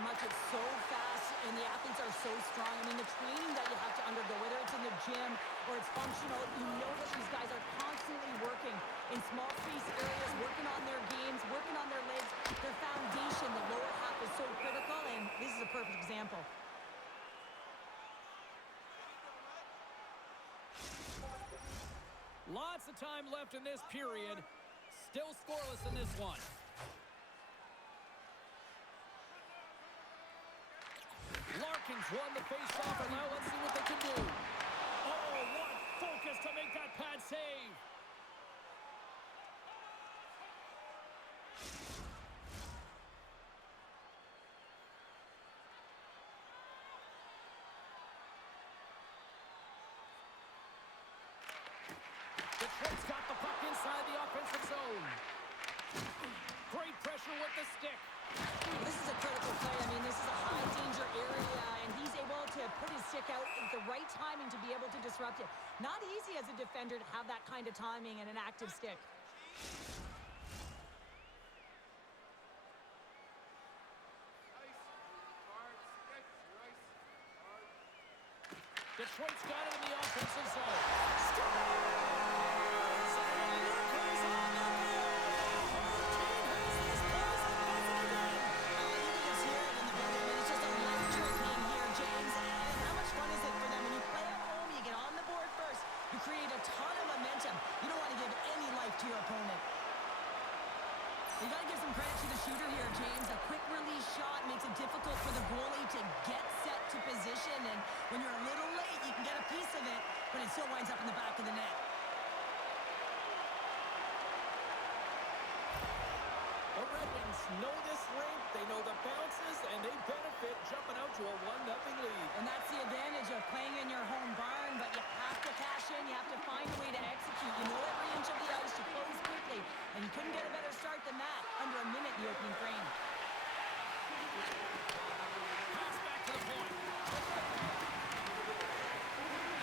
so much. It's so fast, and the athletes are so strong. I mean, the training that you have to undergo, whether it's in the gym or it's functional, you know that these guys are constantly working in small space areas, working on their games, working on their legs. Their foundation, the lower half, is so critical, and this is a perfect example. Lots of time left in this period. Still scoreless in this one. Larkin's won the face-off, and now let's see what they can do. Oh, what focus to make that pad save. Detroit's got the puck inside the offensive zone. Great pressure with the stick. This is a critical play. I mean, this is a high-danger area, and he's able to put his stick out at the right timing to be able to disrupt it. Not easy as a defender to have that kind of timing and an active stick. Detroit's got it in the offensive zone. Create a ton of momentum. You don't want to give any life to your opponent. You got to give some credit to the shooter here, James. A quick release shot makes it difficult for the goalie to get set to position, and when you're a little late, you can get a piece of it, but it still winds up in the back of the net. The Red Wings know this rink, they know the bounces, and they benefit jumping out to a 1-0 lead. And that's the advantage of playing in your home barn, but you have to cash in, you have to find a way to execute. You know every inch of the ice to close quickly, and you couldn't get a better start than that under a minute in the opening frame. Pass back to the point.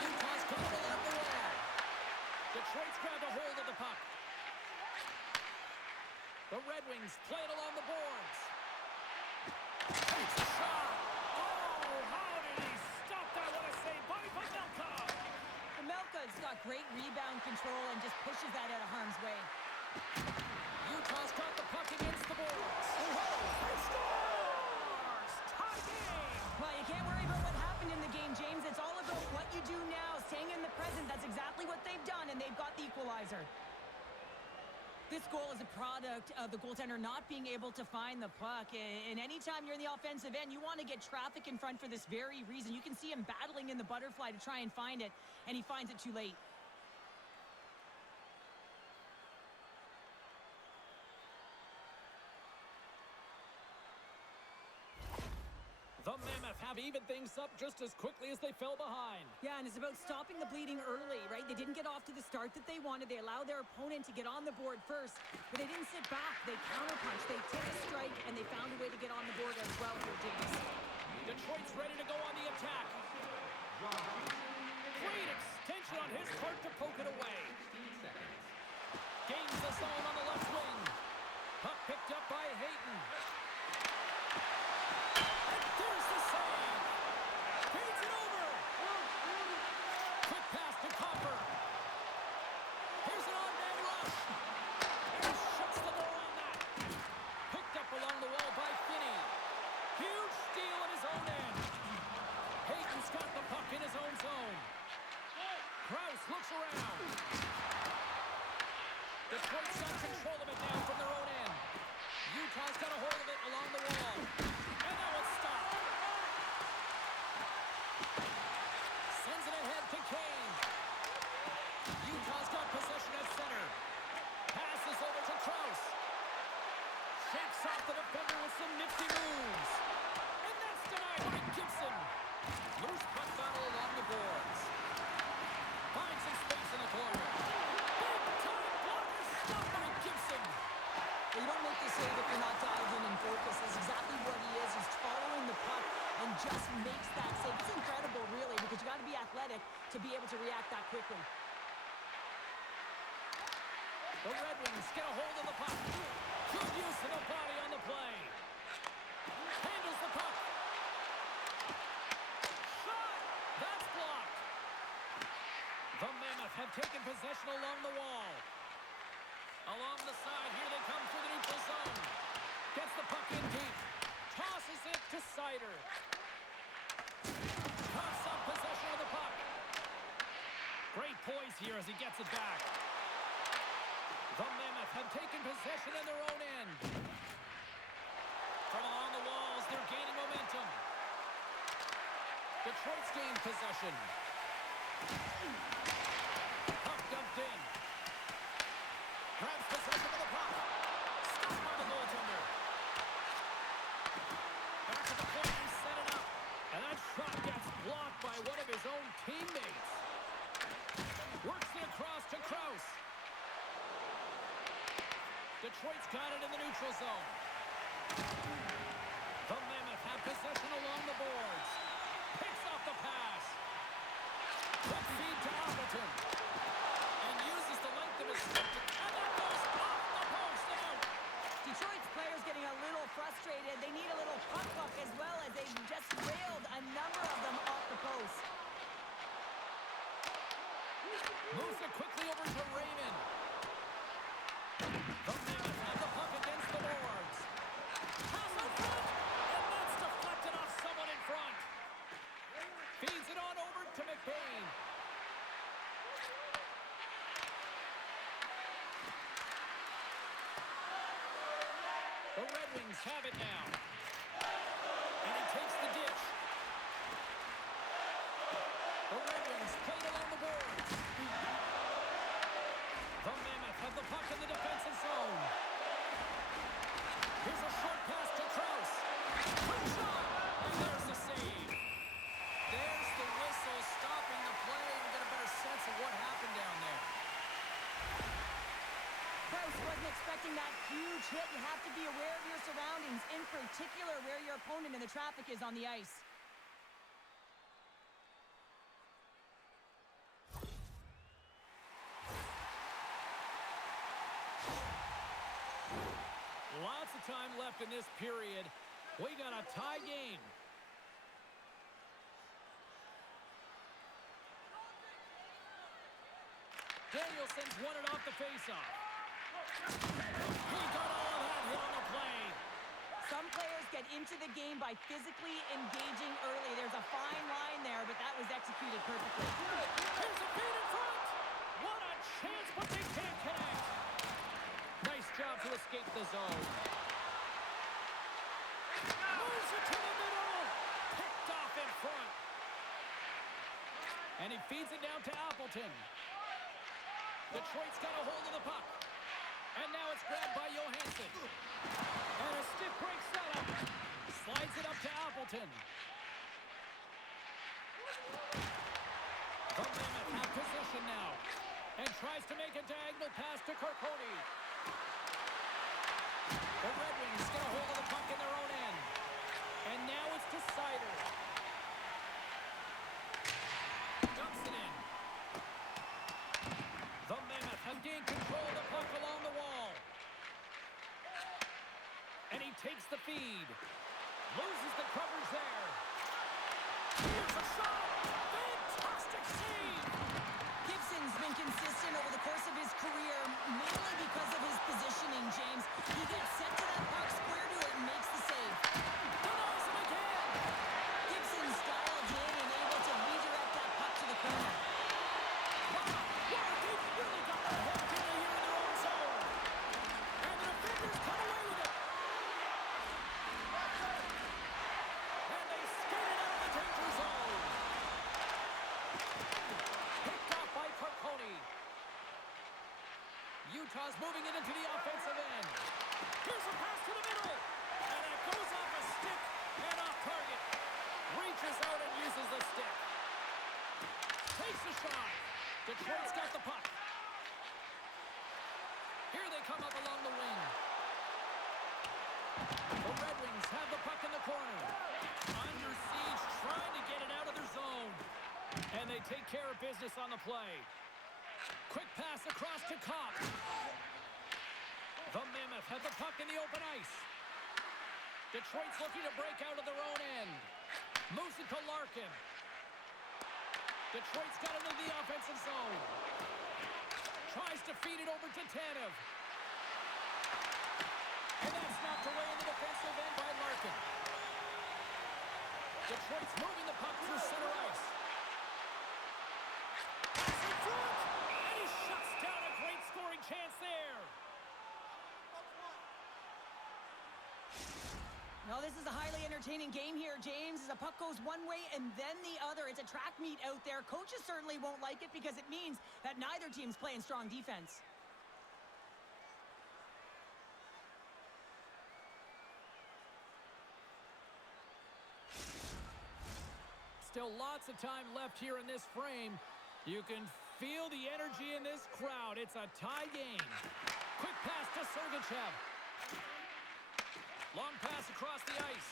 Utah's coming along the wall. Detroit's grabbed a hold of the puck. The Red Wings play it along the boards. Takes a shot. Oh, how did he stop that? What a save by Pavelka. Pavelka's got great rebound control and just pushes that out of harm's way. Utah's got the puck against the boards. He scores! Tie game! Well, you can't worry about what happened in the game, James. It's all about what you do now, staying in the present. That's exactly what they've done, and they've got the equalizer. This goal is a product of the goaltender not being able to find the puck. And anytime you're in the offensive end, you want to get traffic in front for this very reason. You can see him battling in the butterfly to try and find it, and he finds it too late. The Mammoth have evened things up just as quickly as they fell behind. Yeah, and it's about stopping the bleeding early, right? They didn't get off to the start that they wanted. They allowed their opponent to get on the board first, but they didn't sit back. They counterpunched. They took a strike, and they found a way to get on the board as well here, James. Detroit's ready to go on the attack. Great extension on his part to poke it away. Gains the zone on the left wing. Puck picked up by Hayton. There's the save! Feeds it over! Quick pass to Copper. Here's an on-man rush. And shuts the door on that. Picked up along the wall by Finney. Huge steal in his own end. Hayton's got the puck in his own zone. Krause looks around. Detroit's got control of it now from their own end. Utah's got a hold of it along the wall. And now it's stopped. Sends it ahead to Kane. Utah's got possession at center. Passes over to Krause. Shakes off the defender with some nifty moves. And that's denied by Gibson. Loose puck battle along the boards. Finds some space in the corner. Big time blocker stopped by Gibson. You don't make the save if you're not dialed in and focused. That's exactly what he is. He's following the puck and just makes that save. It's incredible, really, because you got to be athletic to be able to react that quickly. The Red Wings get a hold of the puck. Good use of the body on the play. Handles the puck. have taken possession along the wall. Along the side, here they come through the neutral zone. Gets the puck in deep. Tosses it to Sider. Cuffs up possession of the puck. Great poise here as he gets it back. The Mammoth have taken possession in their own end. From along the walls, they're gaining momentum. Detroit's gained possession. Puck dumped in. Grabs possession of the puck. Stopped by the goaltender. Back to the point, he set it up. And that shot gets blocked by one of his own teammates. Works it across to Krause. Detroit's got it in the neutral zone. The Mammoth have possession along the boards. Picks off the pass. Quick feed to Appleton. And uses the length of his stick. And that goes off the post out. Detroit's players getting a little frustrated. They need a little puck luck as well as they just railed a number of them off the post. Moves it quickly over to Raymond. The Mammoth have the puck against the boards. Pass in front. And that's deflected off someone in front. Feeds it on over to McBain. The Red Wings have it now. And he takes the ditch. The Red Wings play it along the boards. The Mammoth have the puck in the defensive zone. Here's a short pass to Krause. Quick shot. And there's the save. There's the whistle stopping the play. We get a better sense of what happened down there. Krause wasn't expecting that huge hit. You have to be aware of your surroundings, in particular where your opponent in the traffic is on the ice. Lots of time left in this period. We got a tie game. Danielson's won it off the faceoff. He got all of that hit on the play. Some players get into the game by physically engaging early. There's a fine line there, but that was executed perfectly. Here's a feed in front. What a chance, but they can't connect. Nice job to escape the zone. Moves it to the middle. Picked off in front. And he feeds it down to Appleton. Detroit's got a hold of the puck. And now it's grabbed by Johansson. And a stick break setup. Slides it up to Appleton. The Mammoth have possession now. And tries to make a diagonal pass to Carcone. The Red Wings get a hold of the puck in their own end. And now it's to Sider. Dumps it in. The Mammoth have gained control of the puck along the wall. And he takes the feed. Loses the coverage there. Here's a shot. Fantastic save. Gibson's been consistent over the course of his career, mainly because of his positioning, James. He gets set to that puck, square to it, and makes the save. Denies him again. Gibson's dialed in and able to redirect that puck to the corner. Wow, they've really got their head together here in their own zone. And the defenders come away with it. And they skate it out of the danger zone. Picked off by Carcone. Utah's moving it into the offensive end. Here's a pass to the middle. And it goes off a stick and off target. Reaches out and uses the stick. Takes a shot. Detroit's got the puck. Here they come up along the wing. The Red Wings have the puck in the corner. Under siege, trying to get it out of their zone. And they take care of business on the play. Quick pass across to Kopp. The Mammoth have the puck in the open ice. Detroit's looking to break out of their own end. Moves it to Larkin. Detroit's got it in the offensive zone. Feed it over to Tanev. And that's knocked away in the defensive end by Larkin. Detroit's moving the puck through center ice. Pass in front! And he shuts down a great scoring chance there. No, this is a highly entertaining game here, James. As the puck goes one way and then the other. It's a track meet out there. Coaches certainly won't like it because it means that neither team's playing strong defense. Still lots of time left here in this frame. You can feel the energy in this crowd. It's a tie game. Quick pass to Sergachev. Long pass across the ice.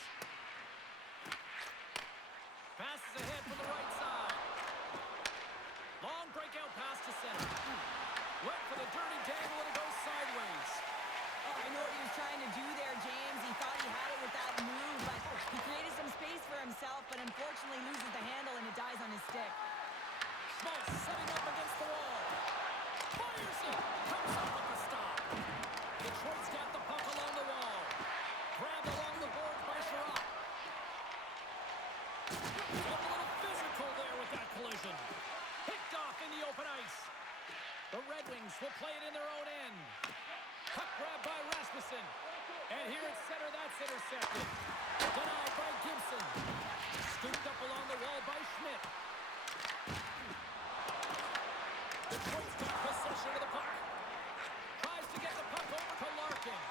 Passes ahead from the right side. Long breakout pass to center. Went for the dirty dangle and it goes sideways. Oh, I know what he was trying to do there, James. He thought he had it with that move, but he created some space for himself, but unfortunately loses the handle and it dies on his stick. Schmaltz setting up against the wall. Fires it. Comes up with the stop. Detroit's got the puck along the wall. Grabbed along the boards by Sherratt. Got a little physical there with that collision. Picked off in the open ice. The Red Wings will play it in their own end. Puck grab by Rasmussen. And here at center, that's intercepted. Denied by Gibson. Scooped up along the wall by Schmidt. Detroit's got possession of the puck. Tries to get the puck over to Larkin.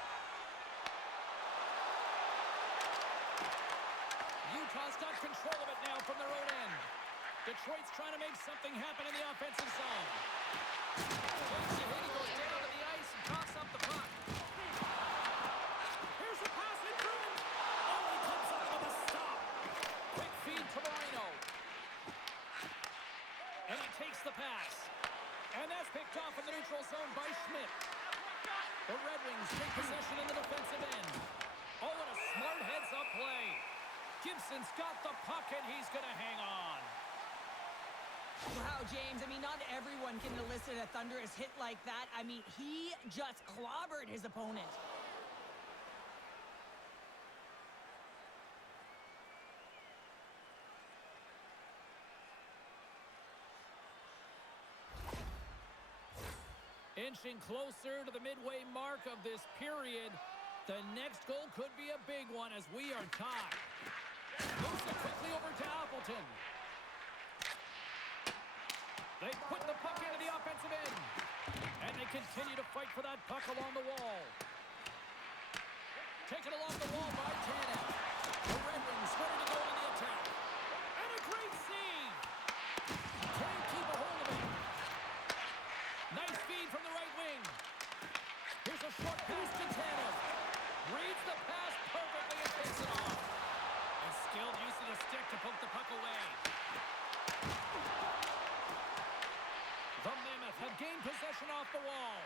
Utah's got control of it now from their own end. Detroit's trying to make something happen in the offensive zone. He goes down to the ice and coughs up the puck. Here's a pass in front. Oh, he comes up with a stop. Quick feed to Marino. And he takes the pass. And that's picked off in the neutral zone by Schmidt. The Red Wings take possession in the defensive end. Oh, and a smart heads-up play. Gibson's got the puck, and he's going to hang on. Wow, James, I mean, not everyone can elicit a thunderous hit like that. I mean, he just clobbered his opponent. Inching closer to the midway mark of this period. The next goal could be a big one as we are tied. Moves it quickly over to Appleton. They put the puck into the offensive end. And they continue to fight for that puck along the wall. Taken along the wall by Tanev. The Red Wings ready to go on the attack. And a great save. Can't keep a hold of it. Nice feed from the right wing. Here's a short pass to Tanev. Reads the pass perfectly and takes it off. And skilled use of the stick to poke the puck away. The Mammoth have gained possession off the wall.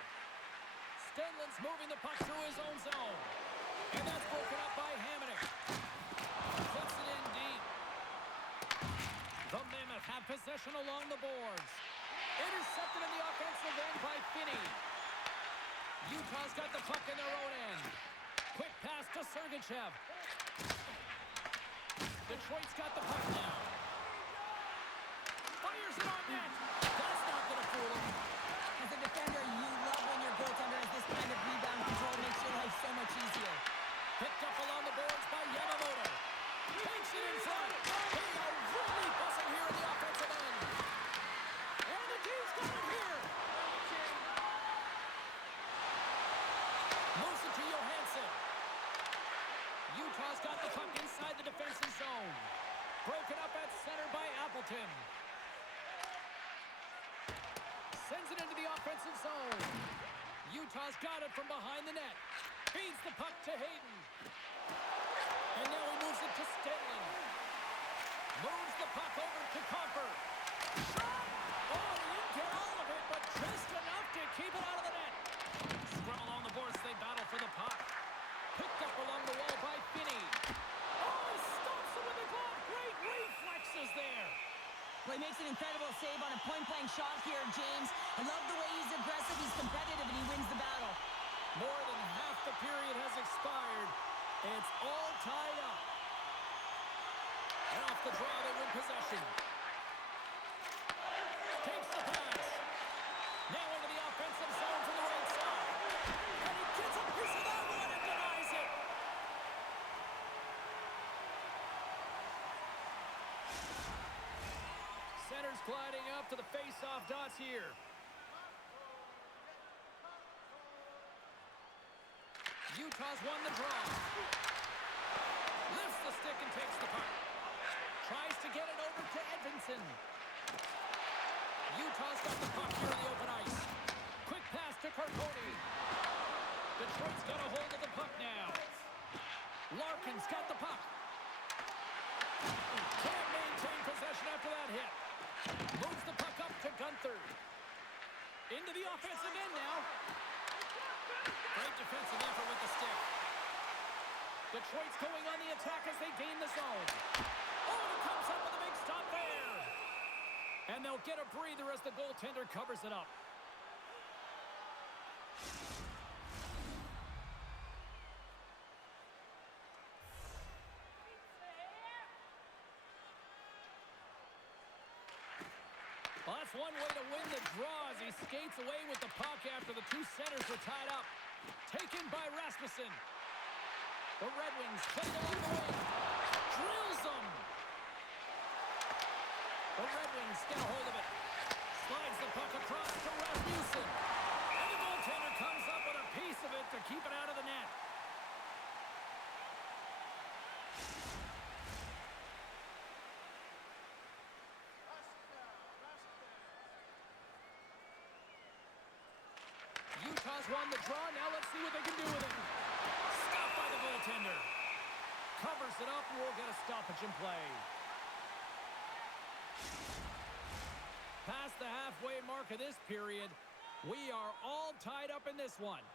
Stenlin's moving the puck through his own zone. And that's broken up by Hamonic. Puts it in deep. The Mammoth have possession along the boards. Intercepted in the offensive end by Finney. Utah's got the puck in their own end. Quick pass to Sergachev. Detroit's got the puck now. Fires it on net. That's not going to fool him. As a defender, you love when your goaltender has this kind of rebound control. Makes your life so much easier. Picked up along the boards by Yamamoto. Takes it in front. They are really buzzing here in the offensive end. And the D's got it here. Moves it to Johansson. Utah's got the puck inside the defensive zone. Broken up at center by Appleton. Sends it into the offensive zone. Utah's got it from behind the net. Feeds the puck to Hayden. And now he moves it to Stenlin. Moves the puck over to Copper. Shot! Oh, he didn't get all of it, but just enough to keep it out of the net. Scrum along the boards, they battle for the puck. Picked up along the wall by Finney. Oh, he stops it with the glove. Great reflexes there. Well, he makes an incredible save on a point-blank shot here, James. I love the way he's aggressive, he's competitive, and he wins the battle. More than half the period has expired. It's all tied up. And off the draw, they win possession. Takes the pass. Now into the offensive zone from the right side. And he gets a piece of that one and denies it. Center's gliding up to the face-off dots here. Utah's won the draw. Lifts the stick and takes the puck. Tries to get it over to Edvinson. Utah's got the puck here in the open ice. Quick pass to Carcone. Detroit's got a hold of the puck now. Larkin's got the puck. Can't maintain possession after that hit. Moves the puck up to Gunther. Into the offensive end now. Great defensive effort with the stick. Detroit's going on the attack as they gain the zone. Oh, and it comes up with a big stop there. And they'll get a breather as the goaltender covers it up. Well, that's one way to win the draw as he skates away with the puck after the two centers were tied up. Taken by Rasmussen. The Red Wings play along the wing. Drills them. The Red Wings get a hold of it. Slides the puck across to Rasmussen. And the goaltender comes up with a piece of it to keep it out of the net. Utah's won the draw. Now let's see what they can do with it. Stopped by the goaltender. Covers it up and we'll get a stoppage in play. Past the halfway mark of this period, we are all tied up in this one.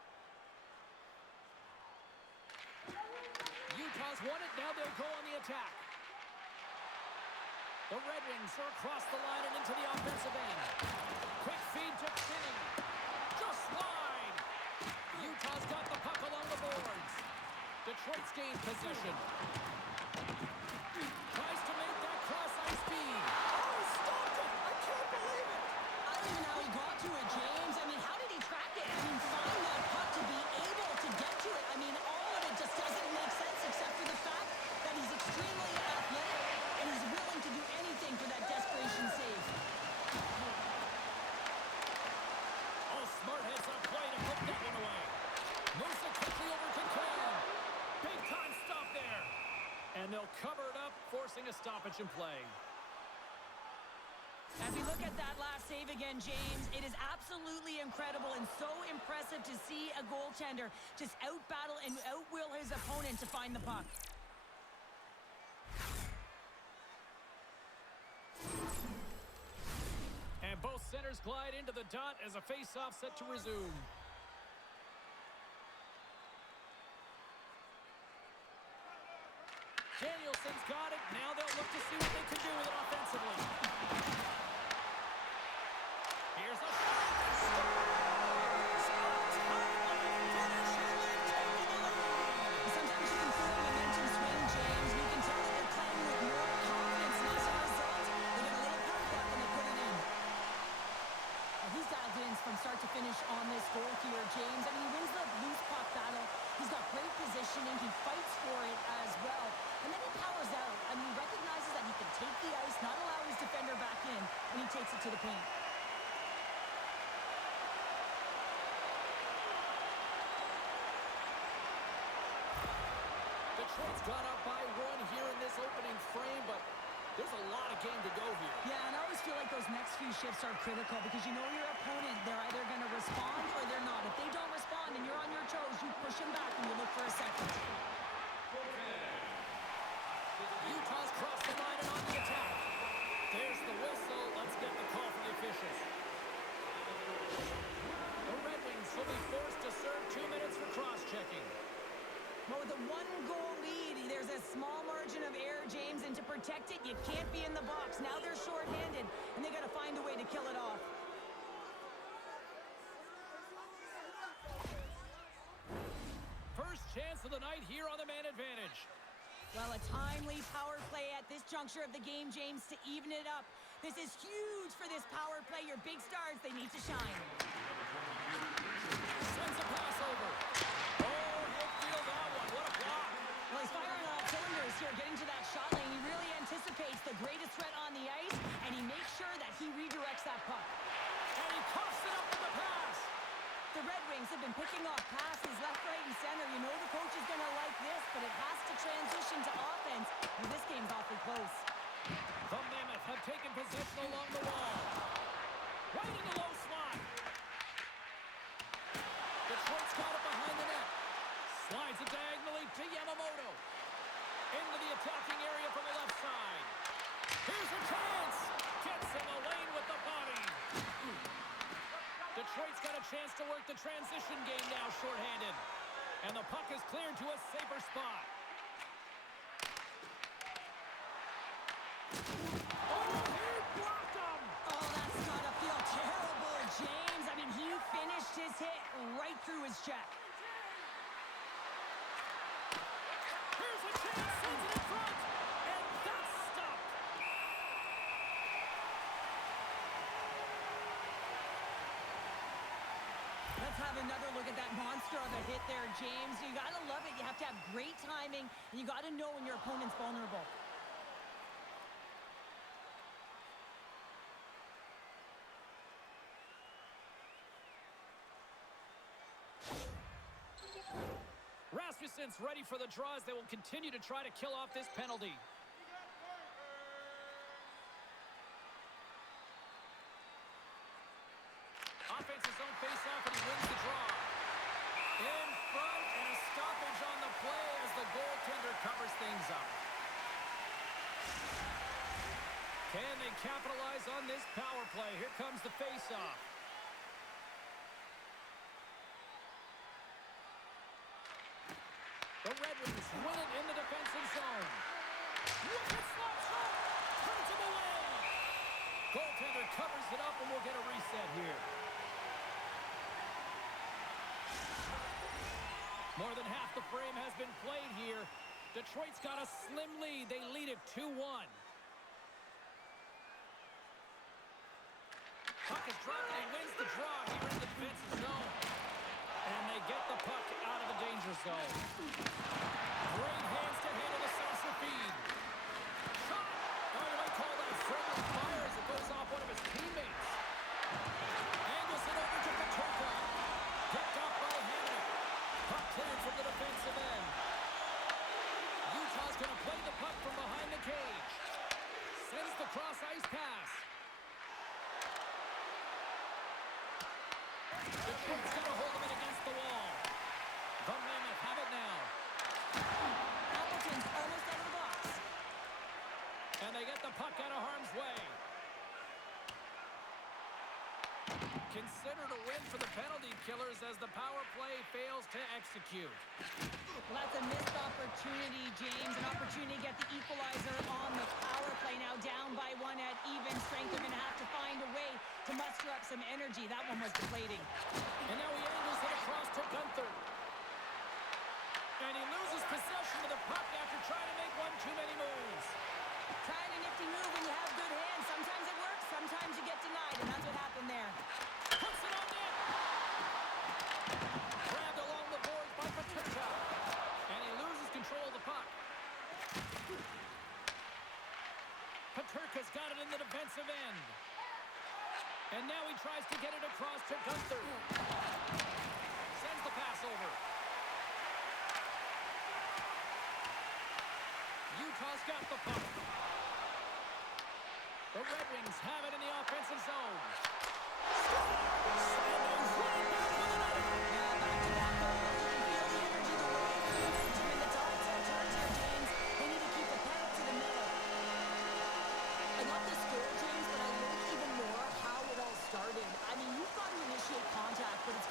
Utah's won it. Now they'll go on the attack. The Red Wings are across the line and into the offensive end. Quick feed to Finney. Just wide. Utah's got the puck along the boards. Detroit's gained possession. Tries to make that cross-ice feed. Oh, he stopped it! I can't believe it! I don't even know how he got to it, James. I mean, how did he track it? I mean, find that puck to be able to get to it. I mean, all of it just doesn't make sense except for the fact that he's extremely athletic and he's willing to do anything for that desperation save. Oh, smart heads up play to put that one away. Moves it quickly over to Cam. Big time stop there. And they'll cover it up, forcing a stoppage in play. As we look at that last save again, James, it is absolutely incredible and so impressive to see a goaltender just out-battle and out-will his opponent to find the puck. And both centers glide into the dot as a face-off set to resume. Danielson's got it. Now they'll look to see what they can do with it offensively. Here's a shot. Sometimes you can feel the momentum swing, James. You can tell that they're playing with more confidence, and as a result, they get a little pump up and they put it in. Well, he's dialed in from start to finish on this goal here, James. I mean, he wins the loose puck battle. He's got great positioning. He fights for it as well. And then he powers out. I mean, he recognizes that he can take the ice, not allow his defender back in, and he takes it to the paint. Detroit's got up by one here in this opening frame, but there's a lot of game to go here. Yeah, and I always feel like those next few shifts are critical because you know your opponent, they're either going to respond or they're not. If they don't respond and you're on your toes, you push them back and you look for a second. Utah's crossed the line and on the attack. There's the whistle. Let's get the call from the officials. The Red Wings will be forced to serve 2 minutes for cross-checking. Well, with a one-goal lead, there's a small margin of error, James, and to protect it, you can't be in the box. Now they're shorthanded, and they got to find a way to kill it off. of the night here on the Man Advantage. Well, a timely power play at this juncture of the game, James, to even it up. This is huge for this power play. Your big stars, they need to shine. Sends a pass over. Oh, he'll feel that one. What a block. Well, he's firing on all cylinders here, getting to that shot lane. He really anticipates the greatest threat on the ice, and he makes sure that he redirects that puck. And he coughs it up with the pass. The Red Wings have been picking off passes left, right, and center. You know the coach is going to like this, but it has to transition to offense. Well, this game's awfully close. The Mammoth have taken possession along the wall. Right in the low slot. Detroit's got it behind the net. Slides it diagonally to Yamamoto. Into the attacking area from the left side. Here's a chance. Gets in the lane with the body. Detroit's got a chance to work the transition game now shorthanded. And the puck is cleared to a safer spot. Oh, he blocked him! Oh, that's gotta feel terrible, James. I mean, he finished his hit right through his check. Here's a chance, sends it in front, and that's stopped. Let's have another look at that monster of a hit there, James. You gotta love it. You have to have great timing, and you gotta know when your opponent's vulnerable. Rasmussen's ready for the draws. They will continue to try to kill off this penalty. Offense's own face-off, and he wins the draw. In front, and a stoppage on the play as the goaltender covers things up. Can they capitalize on this power play? Here comes the face-off. The Red Wings win it in the defensive zone. Look at slap shot! Turns him away! Goaltender covers it up, and we'll get a reset here. More than half the frame has been played here. Detroit's got a slim lead. They lead it 2-1. Puck is dropped, and he wins the draw here in the defensive zone. And they get the puck out of the danger zone. Great hands to handle the saucer feed. Shot! Oh, you might call that a friendly fire as it goes off one of his teammates. Angles it over to Peterka. Picked up by Mammoth. Puck cleared from the defensive end. Utah's going to play the puck from behind the cage. Sends the cross-ice pass. Detroit's got to hold him in against the wall. The Mammoth have it now. Appleton's almost out of the box. And they get the puck out of harm's way. Considered a win for the penalty killers as the power play fails to execute. Well, that's a missed opportunity, James. An opportunity to get the equalizer on the power play. Now down by one at even strength. They're going to have to find a way to muster up some energy. That one was deflating. And now he angles it across to Gunther. And he loses possession of the puck after trying to make one too many moves. Trying a nifty move when you have good hands. Sometimes it works, sometimes you get denied, and that's what happened there. Puts it on net. Grabbed along the boards by Peterka. And he loses control of the puck. Peterka's got it in the defensive end. And now he tries to get it across to Gunther. Sends the pass over. Utah's got the puck. The Red Wings have it in the offensive zone. I mean, you've got to initiate contact, but it's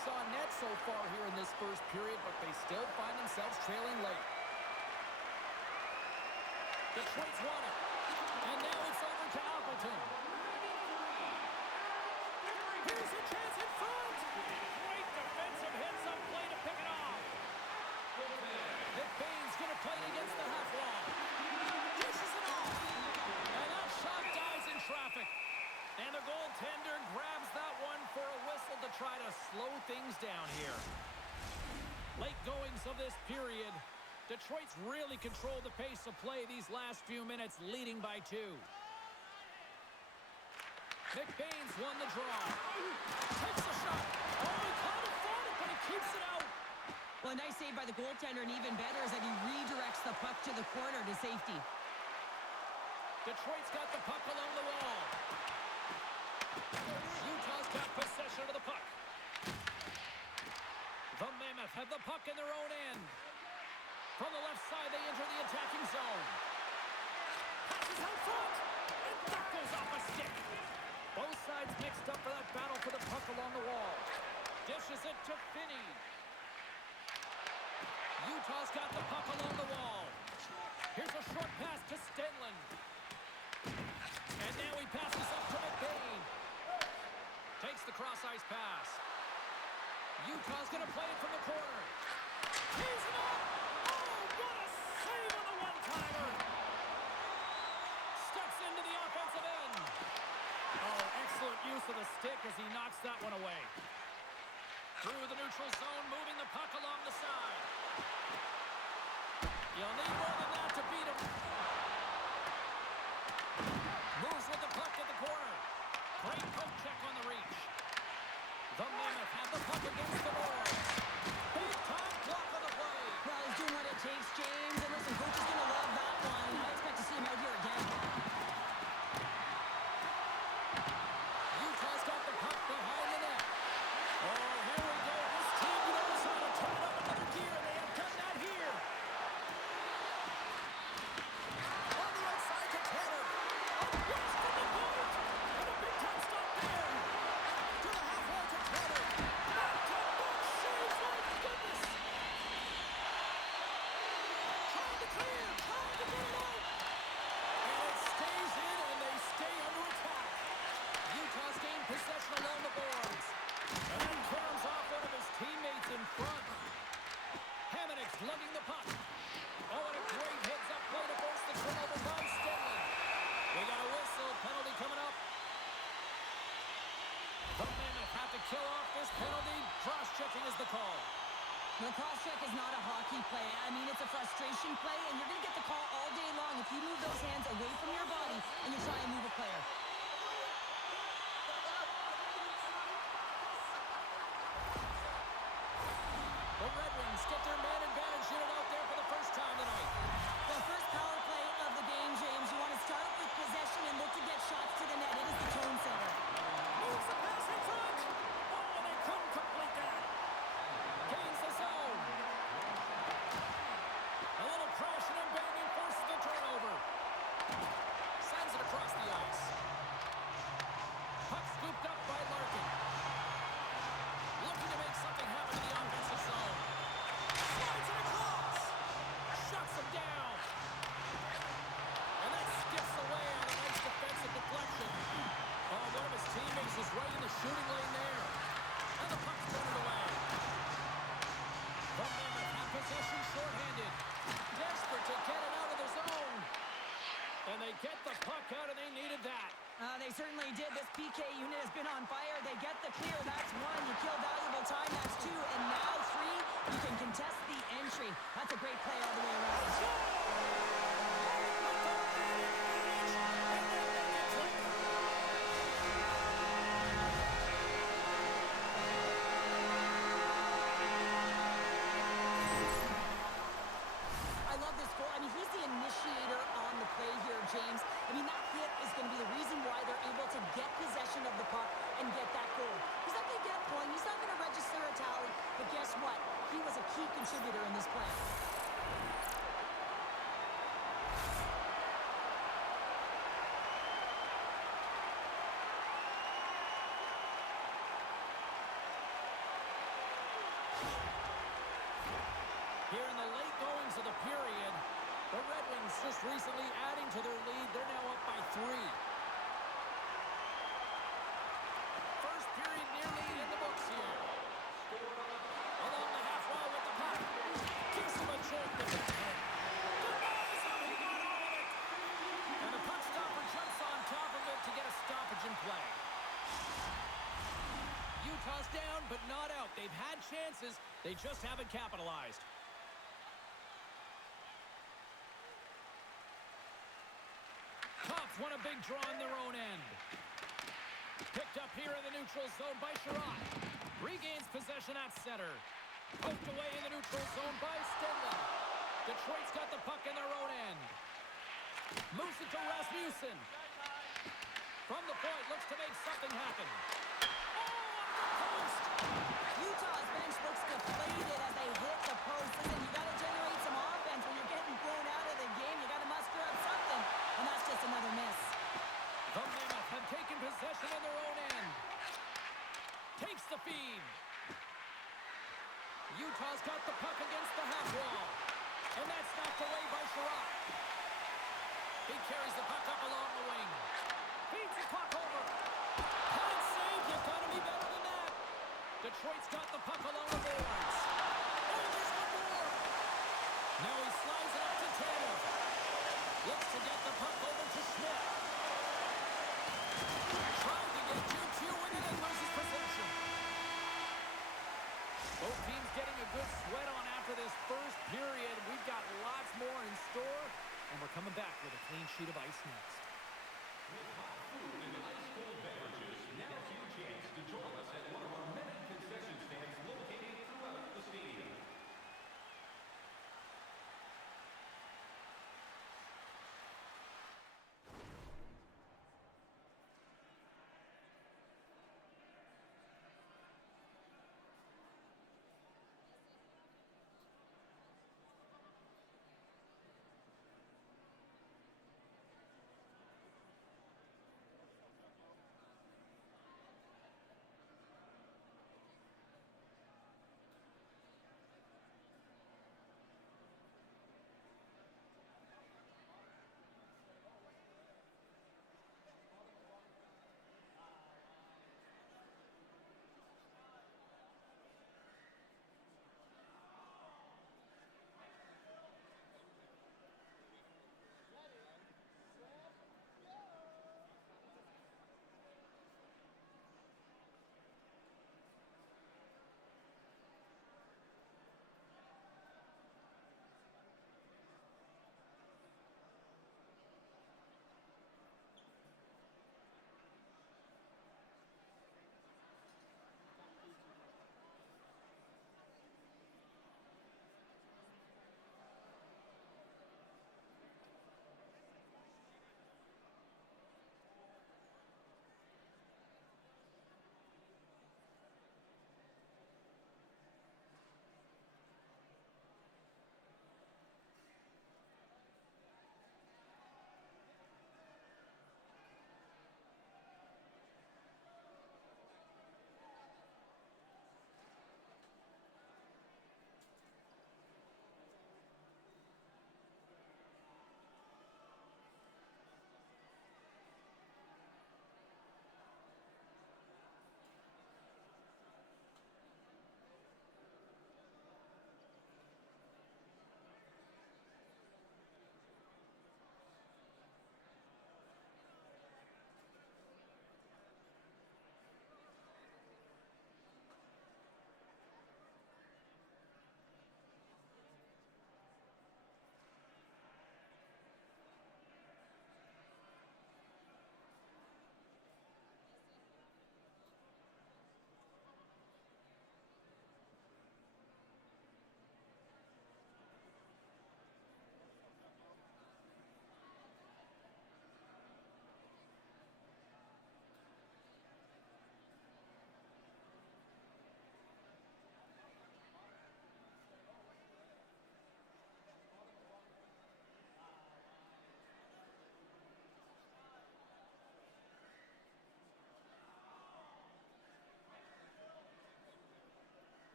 pucks on net so far here in this first period, but they still find themselves trailing late. Detroit's won it. And now it's over to Appleton. Here's a chance in front. Great defensive hits up play to pick it off. McBain's going to play it against the half wall. Dishes it off. And that shot dies in traffic. And the goaltender grabs that one for a whistle to try to slow things down here. Late goings of this period. Detroit's really controlled the pace of play these last few minutes, leading by 2. McBain's won the draw. Takes a shot. Oh, he kind of fought it, but he keeps it out. Well, a nice save by the goaltender, and even better is that he redirects the puck to the corner to safety. Detroit's got the puck along the wall. Utah's got possession of the puck. The Mammoth have the puck in their own end. From the left side, they enter the attacking zone. Passes out front. And that goes off a stick. Both sides mixed up for that battle for the puck along the wall. Dishes it to Finney. Utah's got the puck along the wall. Here's a short pass to Stenlund. And now he passes up to McBain. Takes the cross-ice pass. Utah's going to play it from the corner. He's it up! Oh, what a save on the one-timer! Steps into the offensive end. Oh, excellent use of the stick as he knocks that one away. Through the neutral zone, moving the puck along the side. You'll need more than that to beat him. Moves with the puck at the corner. Great poke check on the reach. The Mammoth have the puck against the boards. Big time block on the play. Well, he's doing what it takes, James. And listen, coach is going to love that one. I expect to see him out here again. Utah's got the puck behind the net. Oh, here we go. This team knows how to turn up another gear, and they have done that here. On the outside to Taylor. Up west from the point. And a big time stop there. To the half wall to Taylor. Back-to-back saves, my goodness. Trying to clear, trying to get it out. And it stays in, and they stay under attack. Utah's gained possession along the boards. And then caroms off one of his teammates in front. Hamonic's lugging the puck. Oh, and a great heads-up play to force the turnover by Stenlund. We got a whistle, penalty coming up. The Mammoth have to kill off this penalty. Cross-checking is the call. The cross-check is not a hockey play. I mean, it's a frustration play, and you're going to get the call all day long if you move those hands away from your body and you try and move a player. The Red Wings get their man advantage unit out there for the first time tonight. The first power play of the game, James. You want to start with possession and look to get shots to the net. It is the tone setter. Moves the pass in front. Oh, and they couldn't complete that. Gains the zone. A little crashing and banging forces the turnover. Sends it across the ice. Puck scooped up by Larkin. Looking to make something happen in the offensive zone. Slides it across. Shuts him down. And that skips away on a nice defensive deflection. Oh, one of his teammates is right in the shooting lane there. And the puck's thrown away. The Mammoth have possession shorthanded. Desperate to get it out of the zone. And they get the puck out, and they needed that. They certainly did. This PK unit has been on fire. They get the clear. That's one. You kill valuable time. That's two. And now three. You can contest the entry. That's a great play all the way around. I love this goal. I mean, he's the initiator on the play here, James. I mean, that hit is going to be the reason why they're able to get possession of the puck and get that goal. He's not going to get a point. He's not going to register a tally. But guess what? He was a key contributor in this play. Here in the late goings of the period, the Red Wings just recently adding to their lead. They're now up by 3. First period nearly in the books here. Along the half wall with the puck. Gives him a jolt at the 10. Denies him. He got all of it. And the puck stopper jumps on top of it to get a stoppage in play. Utah's down, but not out. They've had chances. They just haven't capitalized. Cops won a big draw on their own end. Picked up here in the neutral zone by Sherratt. Regains possession at center. Poked away in the neutral zone by Stenlund. Detroit's got the puck in their own end. Moves it to Rasmussen. From the point, looks to make something happen. Utah's bench looks deflated as they hit the post. Listen, you got to generate some offense. When you're getting blown out of the game, you got to muster up something. And that's just another miss. The Mammoth have taken possession in their own end. Takes the feed. Utah's got the puck against the half wall. And that's knocked away by Sherratt. He carries the puck up along the wing. Feeds the puck over. Hard save. You've got to be better than that. Detroit's got the puck along the boards. Oh, there's one more. Now he slides it up to Taylor. Looks to get the puck over to Schmidt. Trying to get 2-2 with it and loses possession. Both teams getting a good sweat on after this first period. We've got lots more in store, and we're coming back with a clean sheet of ice next. With hot food and ice-cold beverages, now's your chance to join us at one of our many concession stands located throughout the stadium.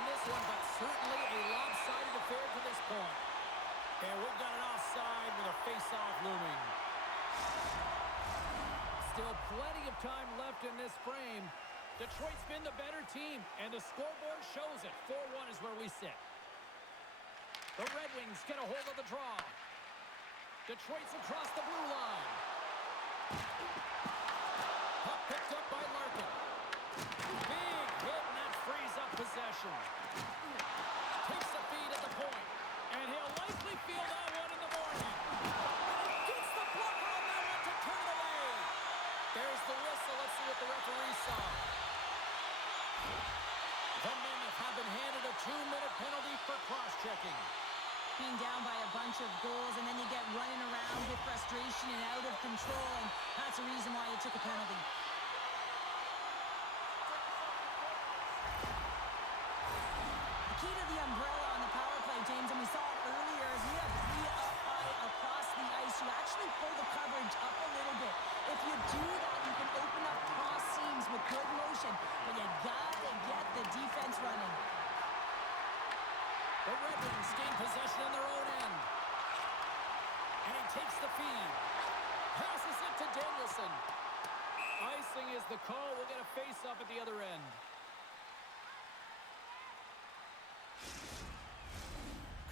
in this one, but certainly a lopsided affair to this point. And we've got an offside with a face-off looming. Still plenty of time left in this frame. Detroit's been the better team, and the scoreboard shows it. 4-1 is where we sit. The Red Wings get a hold of the draw. Detroit's across the blue line. Puck picked up by Larkin. Big hit, and that frees up possession. Takes a feed at the point, and he'll likely feel that one in the morning. Gets the blocker on that one to turn it away. There's the whistle. Let's see what the referee saw. The Mammoth have been handed a 2-minute penalty for cross-checking. Being down by a bunch of goals, and then you get running around with frustration and out of control, and that's the reason why you took a penalty. The key to the umbrella on the power play, James, and we saw it earlier, is we have 3 up high across the ice. You actually pull the coverage up a little bit. If you do that, you can open up cross seams with good motion, but you gotta get the defense running. The Red Wings gain possession in their own end. And he takes the feed. Passes it to Danielson. Icing is the call. We'll get a face-off at the other end.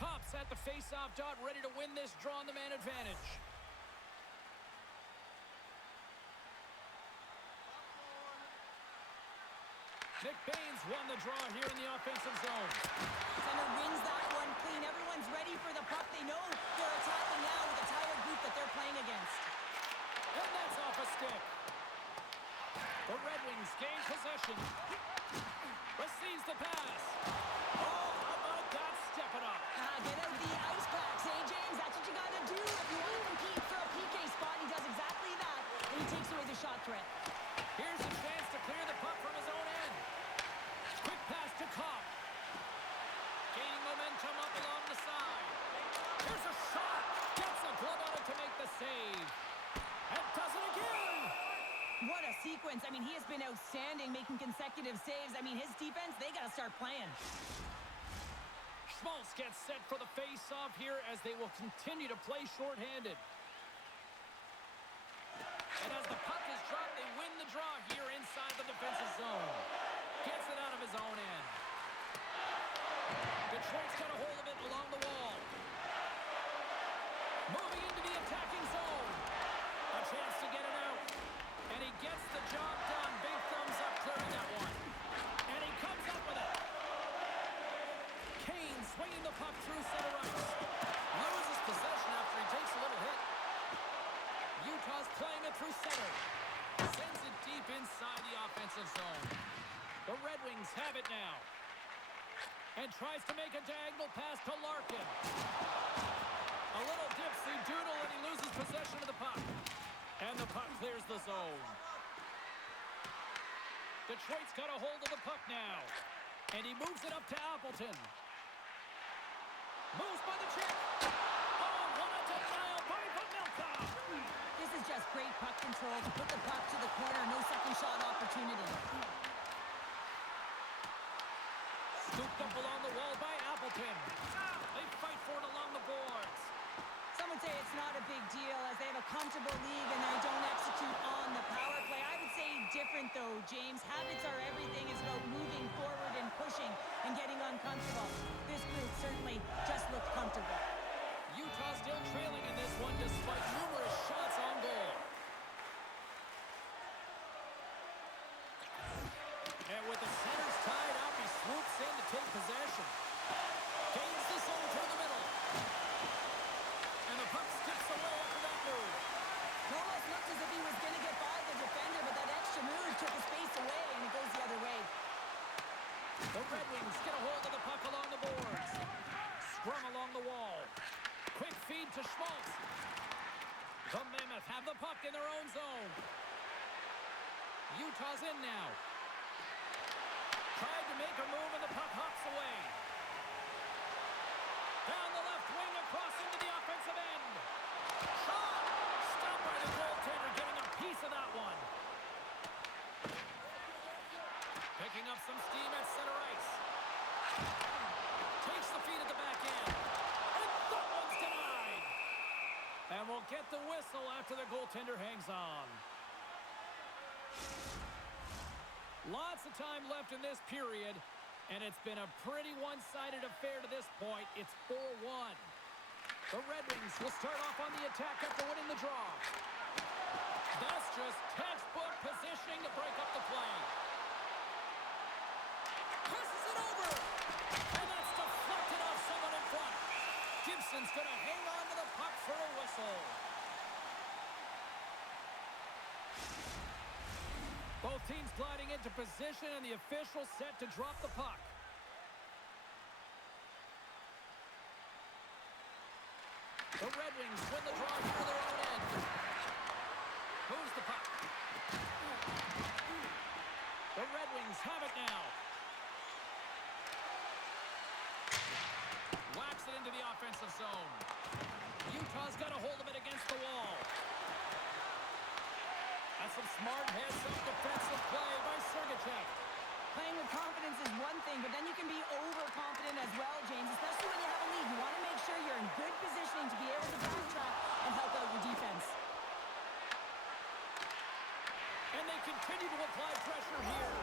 Cops at the face-off dot, ready to win this draw on the man advantage. Nick Baines won the draw here in the offensive zone. Center wins that one clean. Everyone's ready for the puck. They know they're attacking now with the tired group that they're playing against. And that's off a stick. The Red Wings gain possession. Receives the pass. Oh, how about that? Step it up. Get out the ice packs, hey, James? That's what you got to do if you want to compete for a PK spot. He does exactly that, and he takes away the shot threat. Here's a chance to clear the puck from his own end. Quick pass to Kopp. Gaining momentum up along the side. Here's a shot. Gets a glove on it to make the save. And does it again. What a sequence. I mean, he has been outstanding, making consecutive saves. I mean, his defense, they got to start playing. Schmaltz gets set for the face-off here as they will continue to play shorthanded. And as the puck is dropped, they win the draw here inside the defensive zone. Gets it out of his own end. Detroit's got a hold of it along the wall. Moving into the attacking zone. A chance to get it out. And he gets the job done. Big thumbs up clearing that one. And he comes up with it. Kane swinging the puck through center ice. Loses possession after he takes a little hit. Utah's playing it through center. Sends it deep inside the offensive zone. The Red Wings have it now. And tries to make a diagonal pass to Larkin. A little dipsy doodle and he loses possession of the puck. And the puck clears the zone. Detroit's got a hold of the puck now. And he moves it up to Appleton. Moves by the check. Oh, what a denial by Vanilka. This is just great puck control to put the puck to the corner. No second shot opportunity. Scooped up along the wall by Appleton. They fight for it along the boards. Some would say it's not a big deal as they have a comfortable league and they don't execute on the power play. I would say different though, James. Habits are everything. It's about moving forward and pushing and getting uncomfortable. This group certainly just looked comfortable. Utah still trailing in this one despite numerous shots on goal. And with the centers tied up, he swoops in to take possession. Gains the zone through the middle. And the puck skips away after that move. It almost looked as if he was going to get by the defender, but that extra move took his space away, and it goes the other way. The Red Wings get a hold of the puck along the boards. Scrum along the wall. Quick feed to Schmaltz. The Mammoth have the puck in their own zone. Utah's in now. Tried to make a move and the puck hops away. Down the left wing across into the offensive end. Shot! Stopped by the goaltender, getting a piece of that one. Picking up some steam at center ice. Takes the feed at the back end. And that one's denied. And we'll get the whistle after the goaltender hangs on. Lots of time left in this period, and it's been a pretty one-sided affair to this point. It's 4-1. The Red Wings will start off on the attack after winning the draw. That's just textbook positioning to break up the play. Passes it over. And that's deflected off someone in front. Gibson's going to hang on to the puck for a whistle. Both teams gliding into position, and the official set to drop the puck. The Red Wings win the draw here to their own end. Moves the puck. The Red Wings have it now. Whacks it into the offensive zone. Utah's got a hold of it against the wall. That's some smart heads-up defensive play by Sergachev. Playing with confidence is one thing, but then you can be overconfident as well, James, especially when you have a lead. You want to make sure you're in good positioning to be able to backtrack and help out your defense. And they continue to apply pressure here.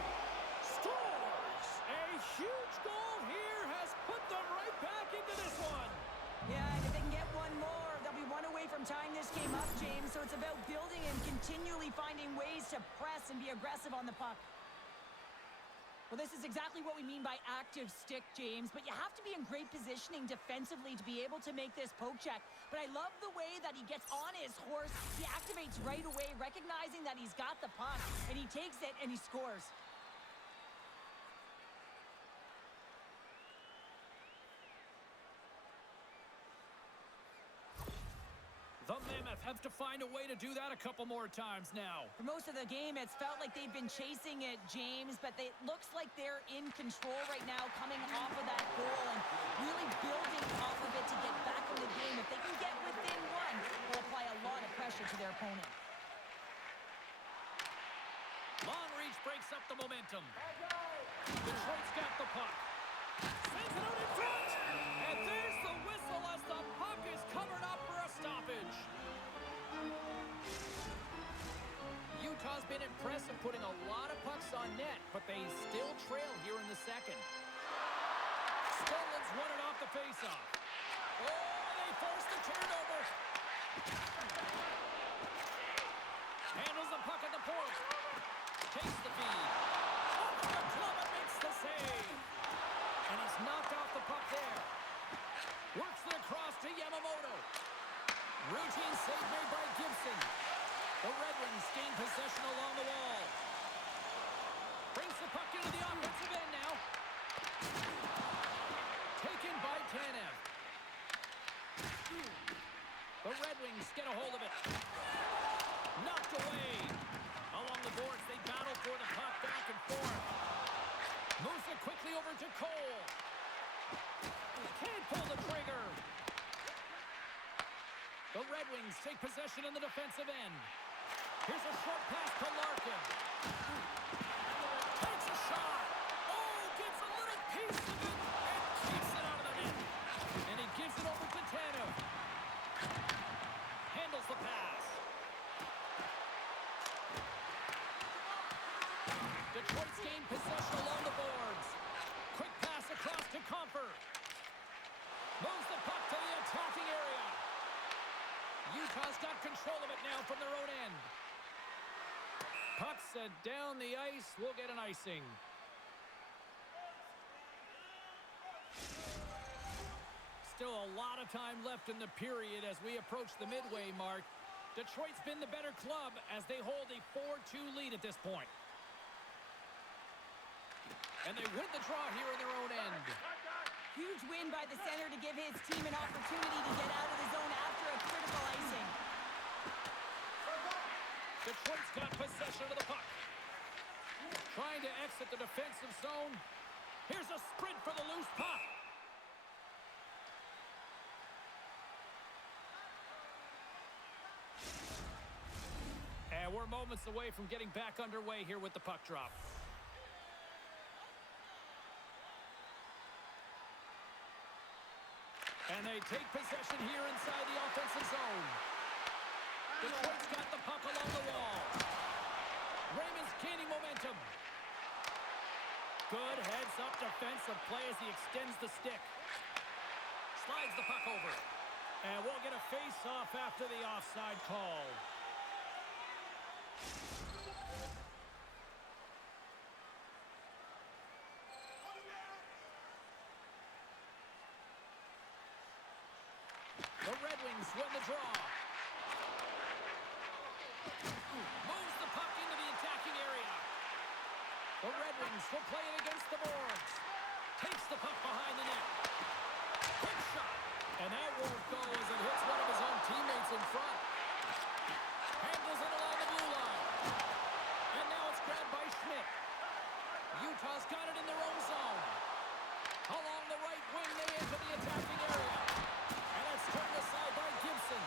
Scores! A huge goal here has put them right back into this one. Yeah, and if they can get one more, they'll be one away from tying this game up, James. So it's about building and continually finding ways to press and be aggressive on the puck. Well, this is exactly what we mean by active stick, James, but you have to be in great positioning defensively to be able to make this poke check. But I love the way that he gets on his horse. He activates right away, recognizing that he's got the puck, and he takes it and he scores. The Mammoth have to find a way to do that a couple more times now. For most of the game, it's felt like they've been chasing it, James, but it looks like they're in control right now, coming off of that goal and really building off of it to get back in the game. If they can get within one, they'll apply a lot of pressure to their opponent. Long reach breaks up the momentum. Detroit's got the puck. Sends it out in front. And there's the whistle as the puck is covered up for a stoppage. Utah's been impressive putting a lot of pucks on net, but they still trail here in the second. Stolen's won it off the faceoff. Oh, they force the turnover. Handles the puck at the point. Takes the feed. Off the glove and makes the save. And he's knocked off the puck there. Works it across to Yamamoto. Routine save made by Gibson. The Red Wings gain possession along the wall. Brings the puck into the offensive end now. Taken by Tanev. The Red Wings get a hold of it. Knocked away. Along the boards, they battle for the puck back and forth. Moves it quickly over to Cole. Can't pull the trigger. The Red Wings take possession in the defensive end. Here's a short pass to Larkin. Takes a shot. Oh, gets a little piece of it and keeps it out of the net. And he gives it over to Tanev. Handles the pass. Detroit's gained possession along the boards. Quick pass across to Comfer. Moves the puck to the attacking area. Utah's got control of it now from their own end. Puck set down the ice. We'll get an icing. Still a lot of time left in the period as we approach the midway mark. Detroit's been the better club as they hold a 4-2 lead at this point. And they win the draw here in their own end. Huge win by the center to give his team an opportunity to get out of the zone after a critical icing. Detroit's got possession of the puck. Trying to exit the defensive zone. Here's a sprint for the loose puck. And we're moments away from getting back underway here with the puck drop. And they take possession here inside the offensive zone. Detroit's got the puck along the wall. Raymond's gaining momentum. Good heads-up defensive play as he extends the stick. Slides the puck over. And we'll get a face-off after the offside call. The Red Wings win the draw. Moves the puck into the attacking area. The Red Wings will play it against the boards. Takes the puck behind the net. Quick shot. And that won't go as it hits one of his own teammates in front. Handles it along the blue line. And now it's grabbed by Schmidt. Utah's got it in their own zone. Along the right wing, they enter the attacking area. And it's turned aside by Gibson.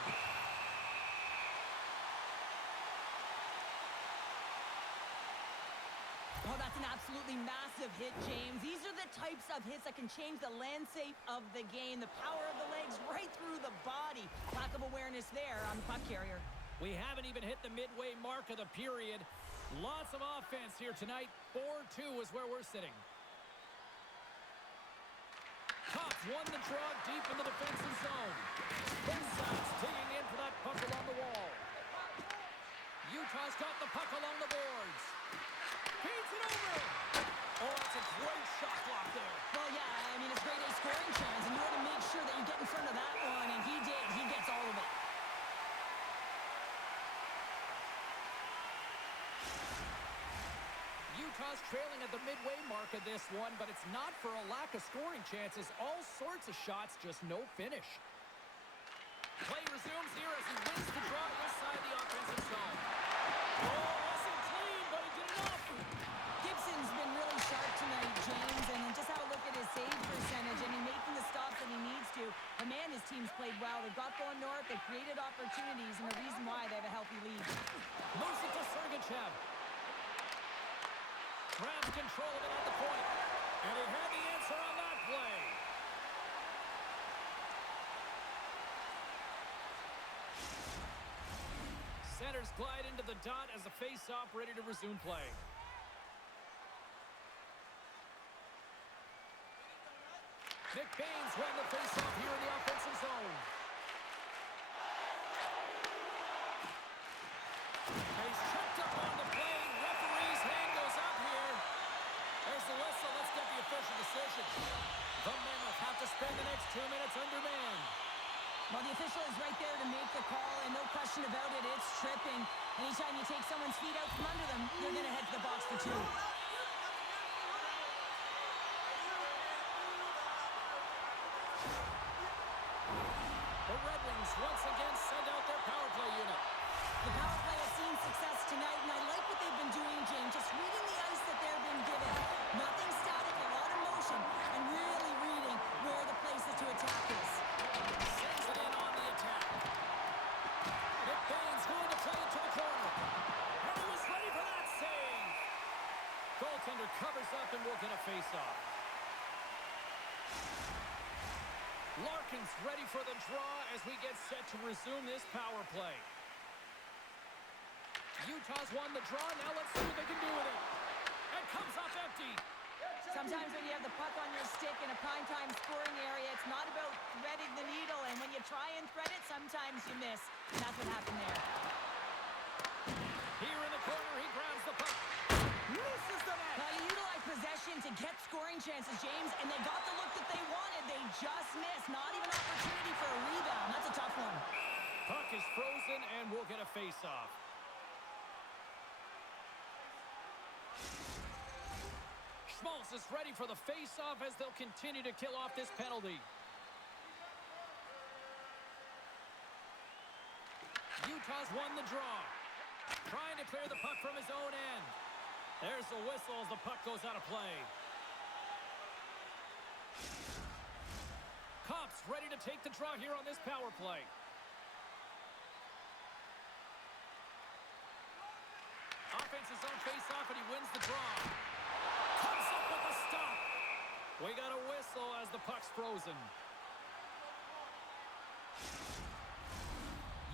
Oh, that's an absolutely massive hit, James. These are the types of hits that can change the landscape of the game. The power of the legs right through the body. Lack of awareness there on the puck carrier. We haven't even hit the midway mark of the period. Lots of offense here tonight. 4-2 is where we're sitting. Cops won the draw deep in the defensive zone. Both sides digging in for that puck along the wall. Utah's got the puck along the boards. Feeds it over. Oh, that's a great shot block there. Well, yeah, I mean, it's great a scoring chance, and you want to make sure that you get in front of that one, and he did. He gets all of it. Utah's trailing at the midway mark of this one, but it's not for a lack of scoring chances. All sorts of shots, just no finish. Play resumes here as he wins the draw inside the offensive zone. Oh, wasn't clean, but he did enough. Gibson's been really sharp tonight, James, and just have a look at his save percentage, and he's making the stops that he needs to. And man, his team's played well. They've got going north, they've created opportunities, and the reason why they have a healthy lead. Moves it to Sergachev. Grabs control of it at the point. And he had the answer on that play. Centers glide into the dot as the face-off ready to resume play. Nick Baines won the face-off here in the offensive zone. He's tripped up on the play. Referee's hand goes up here. There's the whistle. Let's get the official decision. The Mammoth have to spend the next 2 minutes undermanned. Well, the official is right there to make the call, and no question about it, it's tripping. Anytime you take someone's feet out from under them, they're going to head to the box for two. The Red Wings once again send out their power play unit. The power play has seen success tonight, and I like what they've been doing, James, just reading the ice that they're being given. Nothing static, a lot of motion, and really reading where the places to attack is. Sends it in on the attack. Nick Baines going to play it to the corner. And he was ready for that save. Goaltender covers up and will get a face-off. Larkin's ready for the draw as we get set to resume this power play. Utah's won the draw. Now let's see what they can do with it. And comes off empty. Sometimes when you have the puck on your stick in a primetime scoring area, it's not about threading the needle, and when you try and thread it, sometimes you miss. And that's what happened there. Here in the corner, he grabs the puck. Misses the net. Now you utilize possession to get scoring chances, James, and they got the look that they wanted. They just missed. Not even opportunity for a rebound. That's a tough one. Puck is frozen, and we'll get a face-off. Schmaltz is ready for the face-off as they'll continue to kill off this penalty. Utah's won the draw. Trying to clear the puck from his own end. There's the whistle as the puck goes out of play. Cops ready to take the draw here on this power play. Offense's on face-off, and he wins the draw. Comes up with the stop. We got a whistle as the puck's frozen.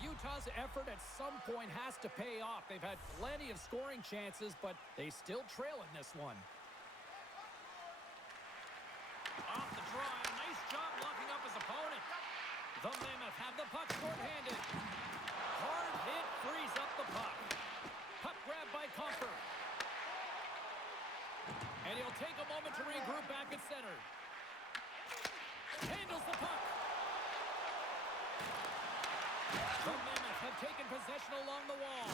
Utah's effort at some point has to pay off. They've had plenty of scoring chances, but they still trail in this one. Off the draw, nice job locking up his opponent. The Mammoth have the puck short-handed. Hard hit frees up the puck. Puck grab by Comfort. And he'll take a moment to regroup back at center. Handles the puck. The Mammoth have taken possession along the wall.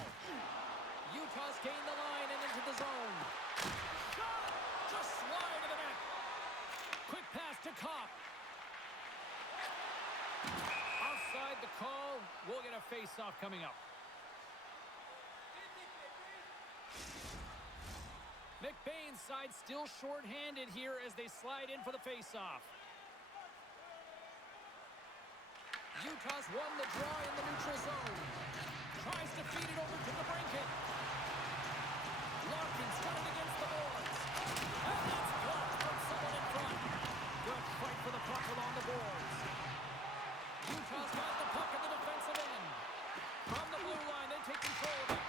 Utah's gained the line and into the zone. Shot! Just wide of the net. Quick pass to Kopp. Offside the call. We'll get a face-off coming up. McBain's side still short-handed here as they slide in for the face-off. Utah's won the draw in the neutral zone. Tries to feed it over to the Brinket. Larkin's got it against the boards. And that's blocked from someone in front. Good fight for the puck along the boards. Utah's got the puck in the defensive end. From the blue line, they take control of it.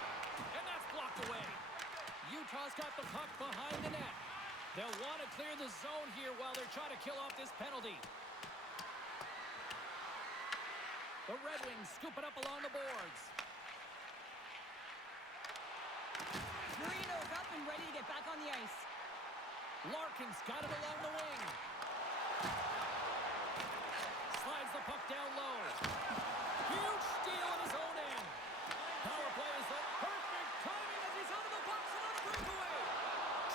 And that's blocked away. Utah's got the puck behind the net. They'll want to clear the zone here while they're trying to kill off this penalty. The Red Wings scoop it up along the boards. Marino's up and ready to get back on the ice. Larkin's got it along the wing. Slides the puck down low. Huge steal in his own end. Power play is up. Perfect timing as he's out of the box and on a breakaway.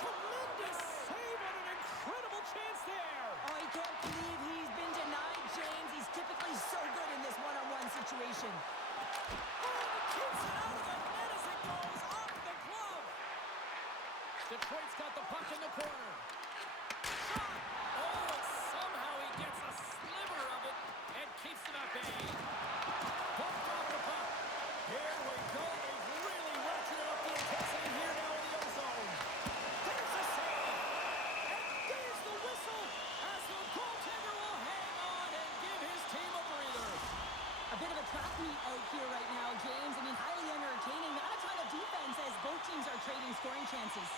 Tremendous save and an incredible chance there. Oh, I can't believe he's been denied, James. He's typically so good in this one-on-one situation. Oh, he keeps it out of the net as it goes off the glove. Detroit's got the puck in the corner. Shot! Oh, and somehow he gets a sliver of it and keeps it at bay. Both drop the puck. Here we go. They've really ratcheted up the intensity here now in the ozone. There's the save. And there's the whistle as the goaltender will hang on and give his team a breather. A bit of a track meet out here right now, James. I mean, highly entertaining. Not a ton of defense as both teams are trading scoring chances.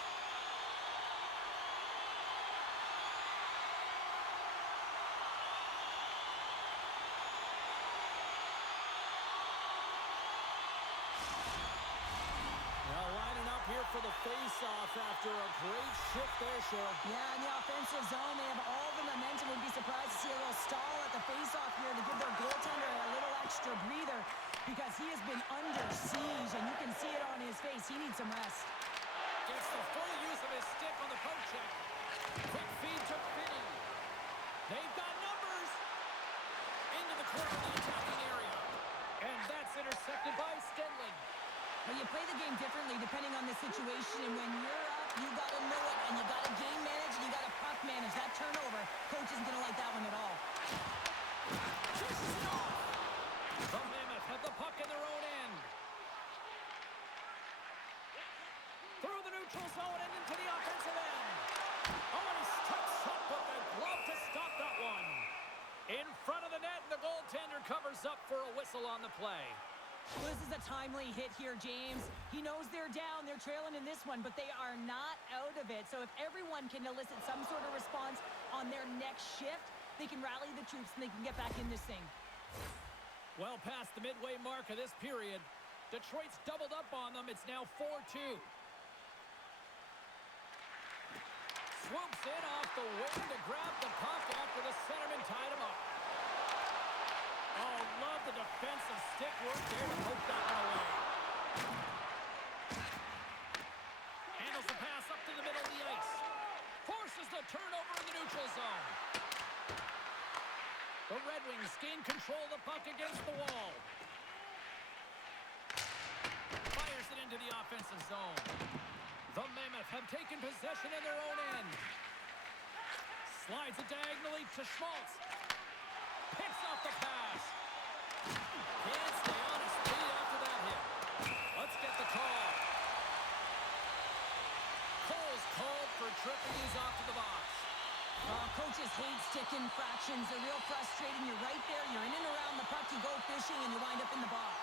Now lining up here for the face-off after a great shift there, Cheryl. Yeah, in the offensive zone, they have all the momentum. Would be surprised to see a little stall at the face-off here to give their goaltender a little extra breather because he has been under siege, and you can see it on his face. He needs some rest. Gets the full use of his stick on the poke check. Quick feed to Finney. They've got numbers. Into the corner of the attacking area. And that's intercepted by Stenlin. Well, you play the game differently depending on the situation, and when you're up, you got to know it, and you got to game manage, and you got to puck manage. That turnover, coach isn't going to like that one at all. Pushes it off. The Mammoth have the puck in their own end. Through the neutral zone and into the offensive end. Oh, and he steps up with the glove to stop that one. In front of the net, the goaltender covers up for a whistle on the play. Well, this is a timely hit here, James. He knows they're down, they're trailing in this one, but they are not out of it. So if everyone can elicit some sort of response on their next shift, they can rally the troops and they can get back in this thing. Well past the midway mark of this period, Detroit's doubled up on them. It's now 4-2. Swoops in off the wing to grab the puck after the centerman tied him up. Oh, love the defensive stick work there to poke that one away. Handles the pass up to the middle of the ice. Forces the turnover in the neutral zone. The Red Wings gain control of the puck against the wall. Fires it into the offensive zone. The Mammoth have taken possession in their own end. Slides it diagonally to Schmaltz. Picks off the pass. Can't stay on his feet after that hit. Let's get the call. Cole's called for tripping these off to the box. Coaches hate stick infractions. They're real frustrating. You're right there. You're in and around the puck. You go fishing, and you wind up in the box.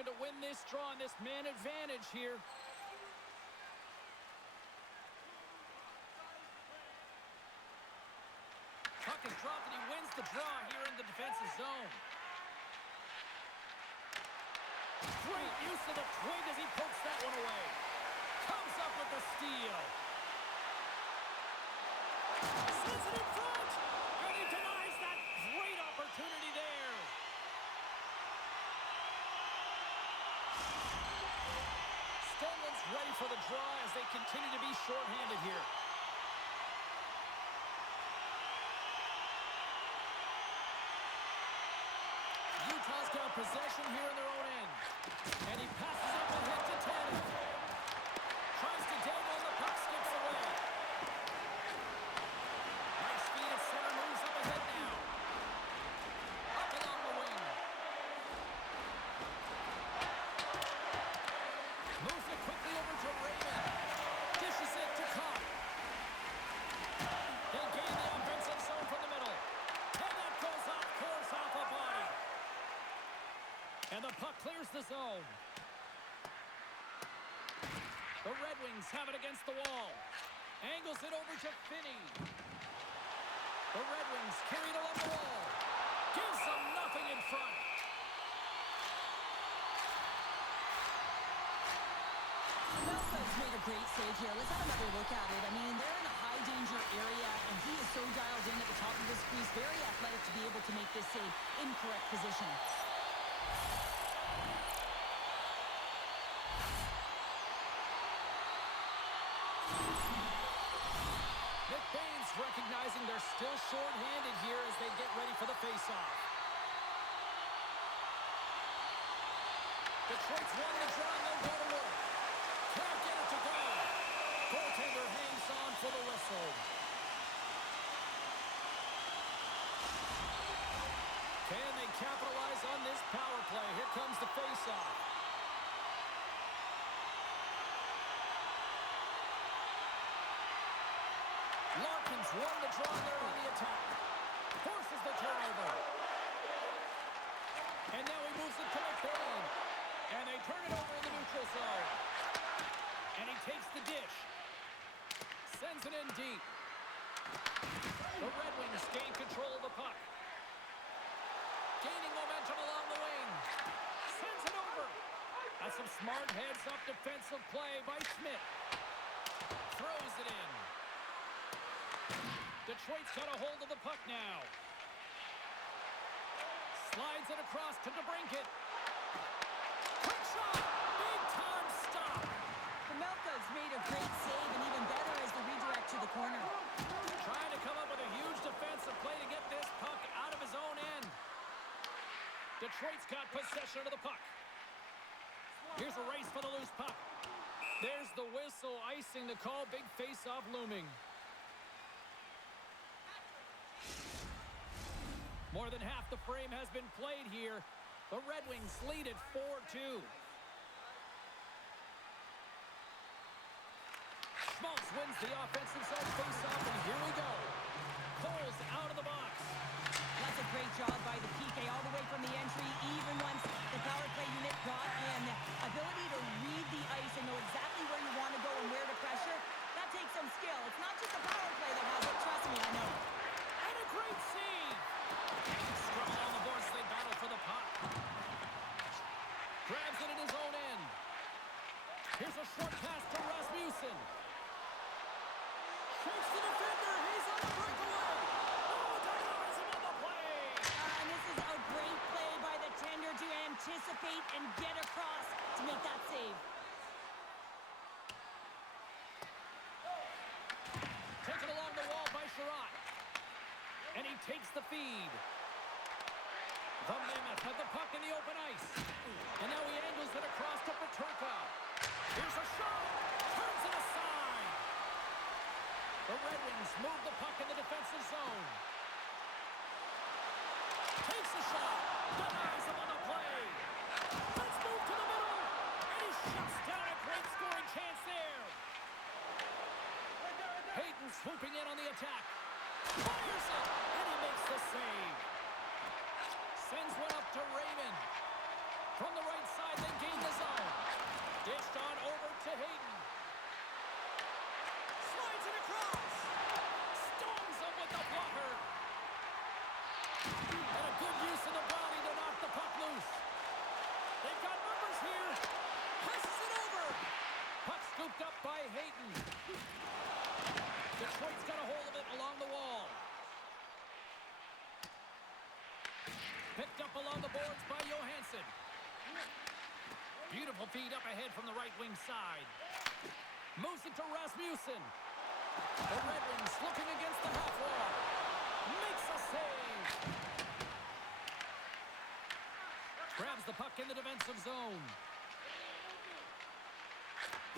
looking to win this draw on this man advantage here. Puck is dropped, and he wins the draw here in the defensive zone. Great use of the twig as he pokes that one away. Comes up with the steal. Sends it in front, and he denies that great opportunity there. Stoneman's ready for the draw as they continue to be shorthanded here. Utah's got possession here in their own end. And he passes up ahead to Tannen. Tries to dangle, and the puck skips away. Nice feed at center, moves up ahead now. Up along the wing. Moves it quickly over to Raymond. Dishes it to Cobb. They gain the offensive zone from the middle. And that goes off course off a body. And the puck clears the zone. The Red Wings have it against the wall. Angles it over to Finney. The Red Wings carry it along the wall. Gives them nothing in front. Mammoth's made a great save here. Let's have another look at it. I mean, they're in a high danger area, and he is so dialed in at the top of his crease. Very athletic to be able to make this save in correct position. McBain's recognizing they're still short-handed here as they get ready for the face-off. Detroit's won the draw, and they'll go to work. Can't get it to go. Goaltender hangs on for the whistle. Can they capitalize on this power play? Here comes the face-off. Larkin's won the draw there on the attack. Forces the turnover. And now he moves it to McBain. And they turn it over in the neutral zone. And he takes the dish. Sends it in deep. The Red Wings gain control of the puck. Gaining momentum along the wing. Sends it over. That's some smart heads-up defensive play by Schmidt. Throws it in. Detroit's got a hold of the puck now. Slides it across to DeBrincat. Quick shot! Big-time stop! Mammoth's made a great save, and even better is the redirect to the corner. Trying to come up with a huge defensive play to get this puck out of his own end. Detroit's got possession of the puck. Here's a race for the loose puck. There's the whistle, icing the call. Big face-off looming. More than half the frame has been played here. The Red Wings lead at 4-2. Schmaltz wins the offensive zone face-off, and here we go. Cole's out of the box. That's a great job by the PK all the way from the entry, even once the power play unit got in. Ability to read the ice and know exactly where you want to go and where to pressure, that takes some skill. It's not just the power play that has it, trust me, I know. And a great save. Struggle on the boards, they battle for the puck. Grabs it in his own end. Here's a short pass to Rasmussen. Shakes the defender, he's on the breakaway. Oh, denies him on the play. And this is a great play by the tender to anticipate and get across to make that save. Taken along the wall by Sherratt. And he takes the feed. The Mammoth have the puck in the open ice. And now he angles it across to Peterka. Here's a shot. Turns it aside. The Red Wings move the puck in the defensive zone. Takes a shot. Denies him on the play. Let's move to the middle. And he shuts down a great scoring chance there. Hayden swooping in on the attack. Fires it. And he makes the save. Sends one up to Raymond. From the right side, they gain the zone. Dished on over to Hayden. Slides it across. Stones him with the blocker. And a good use of the body to knock the puck loose. They've got numbers here. Passes it over. Puck scooped up by Hayden. Detroit's got a hold of it along the wall. Picked up along the boards by Johansson. Beautiful feed up ahead from the right wing side. Moves it to Rasmussen. The Red Wings looking against the half wall. Makes a save. Grabs the puck in the defensive zone.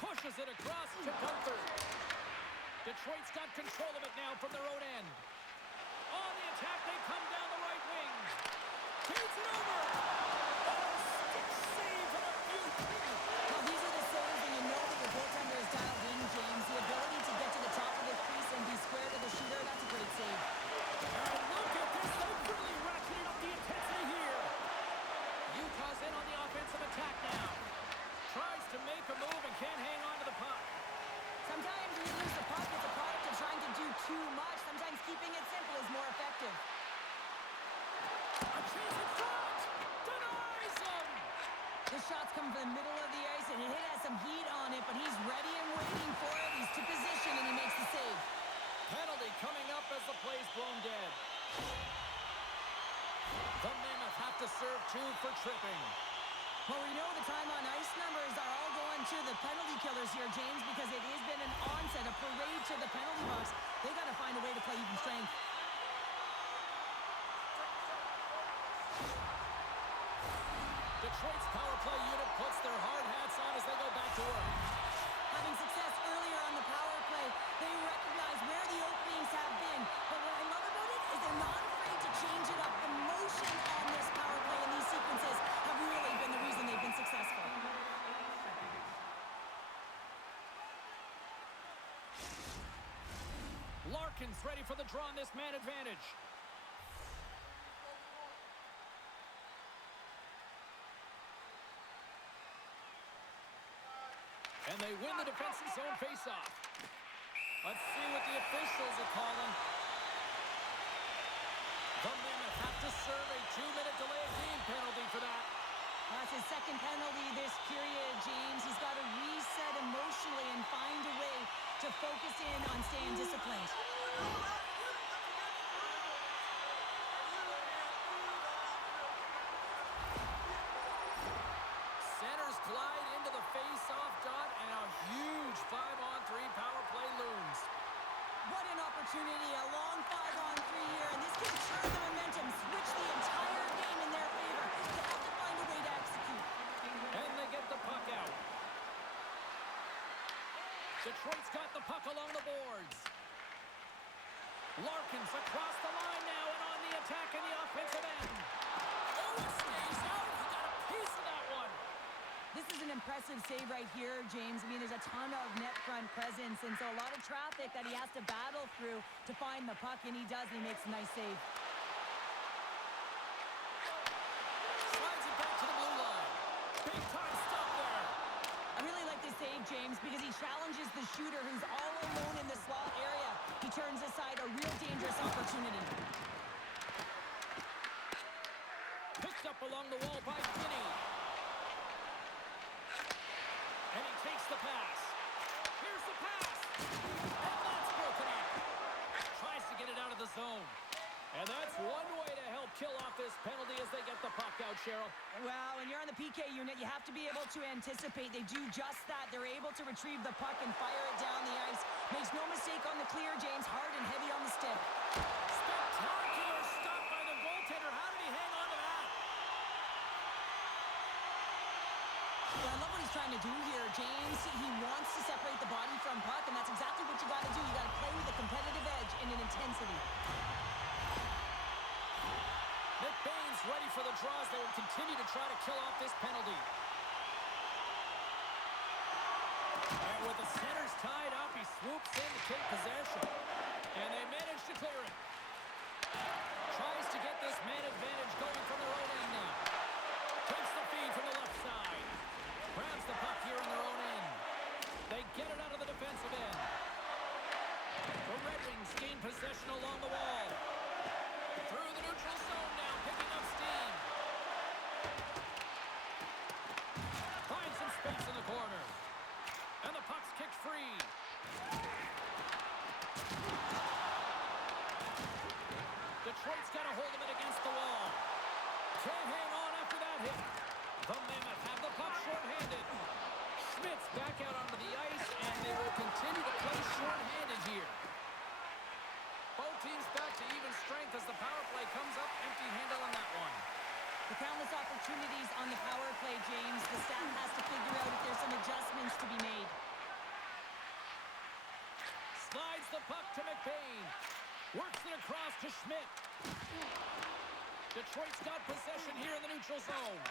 Pushes it across to Gunther. Detroit's got control of it now from their own end. On the attack, they come down the right wing. Feeds it over. Oh, stick save and a beauty. Well, these are the saves, and you know that your goaltender is dialed in, James. The ability to get to the top of the crease and be square to the shooter, that's a great save. And look at this. They're really ratcheting up the intensity here. Utah's in on the offensive attack now. Tries to make a move and can't hang on to the puck. Sometimes when you lose the puck, it's a product of trying to do too much. Sometimes keeping it simple is more effective. A chance in front. Denies him. The shot's come from the middle of the ice, and it has some heat on it, but he's ready and waiting for it. He's to position, and he makes the save. Penalty coming up as the play's blown dead. The Mammoth have to serve 2 for tripping. Well, we know the time on ice numbers are all going to the penalty killers here, James, because it has been an onset, a parade to the penalty box. They got to find a way to play even strength. Detroit's power play unit puts their hard hats on as they go back to work. Having success earlier on the power play, they recognize where the openings have been. But what I love about it is they're not afraid to change it up. The motion on this power play and these sequences have really been the reason they've been successful. Larkin's ready for the draw on this man advantage. And they win the defensive zone faceoff. Let's see what the officials are calling. The Mammoth have to serve a 2-minute delay of game penalty for that. That's his second penalty this period, James. He's got to reset emotionally and find a way to focus in on staying disciplined. Centers glide into the face-off dot, and a huge 5-on-3 power play looms. What an opportunity, a long 5-on-3 here, and this can turn the momentum, switch the entire game in their favor. They have to find a way to execute. And they get the puck out. Detroit's got the puck along the boards. Larkin's across the line now and on the attack in the offensive end. Oh, it stays out. He got a piece of that one. This is an impressive save right here, James. I mean, there's a ton of net front presence, and so a lot of traffic that he has to battle through to find the puck, and he does, and he makes a nice save. Slides it back to the blue line. Big time stop there. I really like this save, James, because he challenges the shooter who's all alone in the slot area. He turns aside a real dangerous opportunity. Picked up along the wall by Kinney. And he takes the pass. Here's the pass. And that's broken up. Tries to get it out of the zone. And that's one way to help kill off this penalty as they get the puck out, Cheryl. Well, when you're on the PK unit, you have to be able to anticipate. They do just that. They're able to retrieve the puck and fire it down the ice. Makes no mistake on the clear, James. Hard and heavy on the stick. Spectacular stop by the goaltender. How did he hang on to that? Well, I love what he's trying to do here, James. He wants to separate the body from puck, and that's exactly what you got to do. You got to play with a competitive edge and an intensity. Nick Baines ready for the draws. They will continue to try to kill off this penalty. And with the centers tied up, he swoops in to take possession. And they manage to clear it. Tries to get this man advantage going from their own end now. Takes the feed. speed from the left side. Grabs the puck here in their own end. They get it out of the defensive end. The Red Wings gain possession along the wall. Through the neutral zone now, picking up steam. Finds some space in the corner. And the puck's kicked free. Detroit's got a hold of it against the wall. Can't hang on after that hit. The Mammoth have the puck short-handed. Schmidt's back out onto the ice, and they will continue to play short-handed here. Both teams back to even strength as the power play comes up empty-handed on that one. The countless opportunities on the power play, James. The staff has to figure out if there's some adjustments to be made. Slides the puck to McBain. Works it across to Schmidt. Detroit's got possession here in the neutral zone.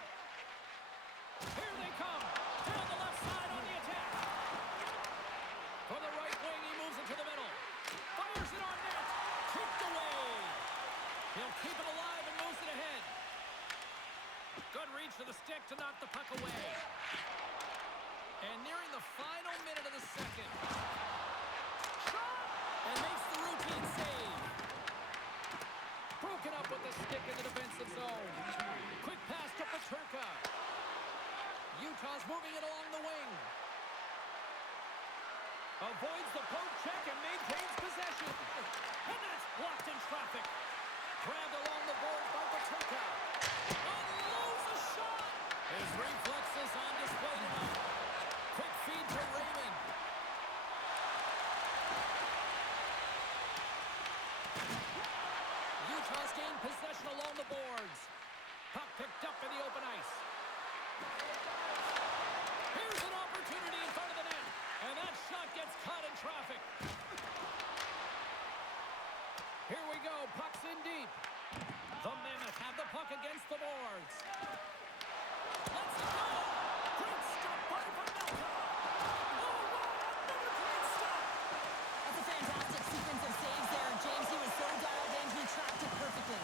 Here they come. Down the left side on the attack. From the right wing, he moves it to the middle. Fires it on net. Kicked away. He'll keep it alive and moves it ahead. Good reach to the stick to knock the puck away. And nearing the final minute of the second. And makes the routine save. Broken up with the stick in the defensive zone. Quick pass to Peterka. Utah's moving it along the wing. Avoids the poke check and maintains possession. And that's blocked in traffic. Grabbed along the boards by Peterka. Unloads a shot. His reflexes on display tonight. Quick feed to Raymond. Utah's gained possession along the boards. Puck picked up in the open ice. Here's an opportunity in front of the net. And that shot gets caught in traffic. Here we go. Puck's in deep. The Mammoth have the puck against the boards. Let's go. Great stop by Vanelka. Oh, wow. Another great stop. That's a fantastic sequence of saves there, James. He was so dialed in, he tracked it perfectly.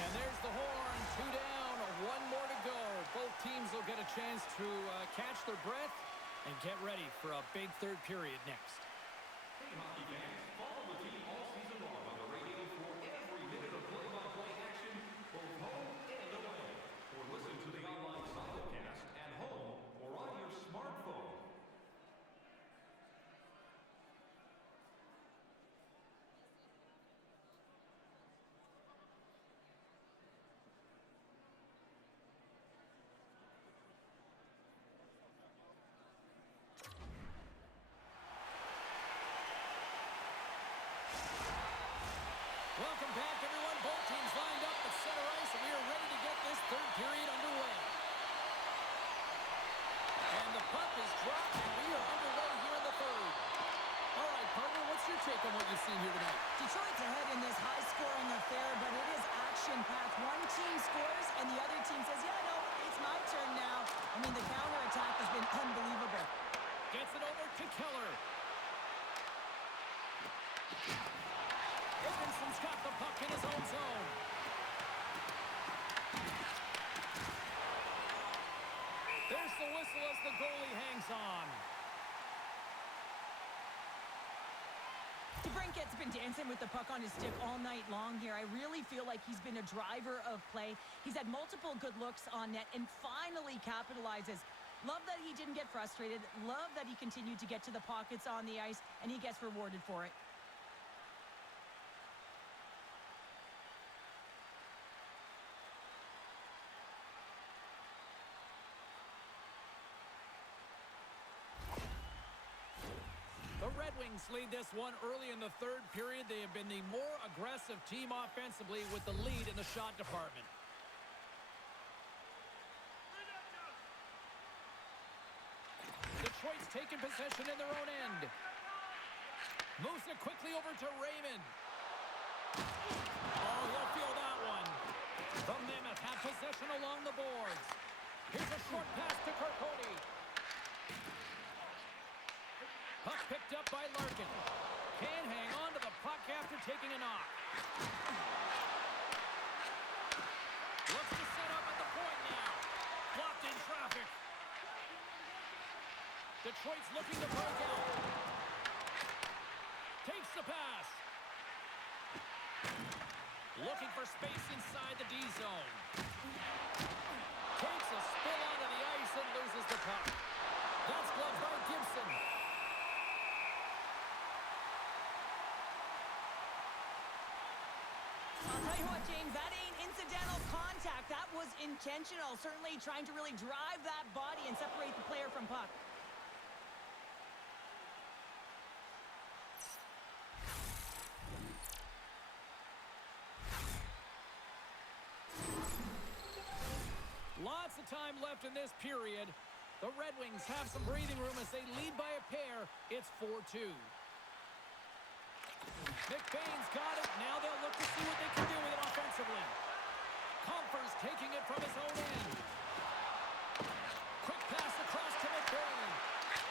And there's the horn. 2 down, 1 more to go. Both teams will get a chance to catch their breath and get ready for a big third period next. Hey, hockey fans, follow the team all season long on the radio for every minute of play-by-play action, both home and away. Or listen to the online simulcast at home or on your smartphone. Welcome back, everyone. Both teams lined up at center ice, and we are ready to get this third period underway. And the puck is dropped, and we are underway here in the third. All right, partner, what's your take on what you've seen here tonight? Detroit's ahead in this high-scoring affair, but it is action-packed. One team scores, and the other team says, yeah, no, it's my turn now. I mean, the counterattack has been unbelievable. Gets it over to Keller. Edmondson's got the puck in his own zone. There's the whistle as the goalie hangs on. DeBrincat's been dancing with the puck on his stick all night long here. I really feel like he's been a driver of play. He's had multiple good looks on net and finally capitalizes. Love that he didn't get frustrated. Love that he continued to get to the pockets on the ice, and he gets rewarded for it. The Red Wings lead this one early in the third period. They have been the more aggressive team offensively with the lead in the shot department. Detroit's taking possession in their own end. Moves it quickly over to Raymond. Oh, he'll feel that one. The Mammoth have possession along the boards. Here's a short pass to Carcone. Puck picked up by Larkin. Can't hang on to the puck after taking a knock. Looks to set up at the point now. Blocked in traffic. Detroit's looking to break out. Takes the pass. Looking for space inside the D zone. Takes a spin onto the ice and loses the puck. That's gloved by Gibson. I'll tell you what, James, that ain't incidental contact. That was intentional. Certainly trying to really drive that body and separate the player from puck. Lots of time left in this period. The Red Wings have some breathing room as they lead by a pair. It's 4-2. McBain's got it. Now they'll look to see what they can do with it offensively. Comfer's taking it from his own end. Quick pass across to McBain.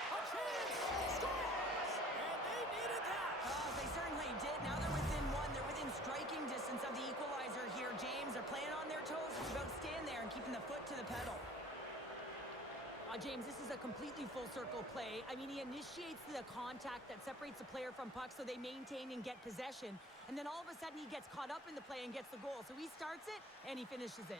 A chance! Scores! And they needed that! Oh, they certainly did. Now they're within one. They're within striking distance of the equalizer here, James. They're playing on their toes. It's about staying there and keeping the foot to the pedal. James, this is a completely full circle play. I mean, he initiates the contact that separates the player from puck so they maintain and get possession. And then all of a sudden he gets caught up in the play and gets the goal. So he starts it and he finishes it.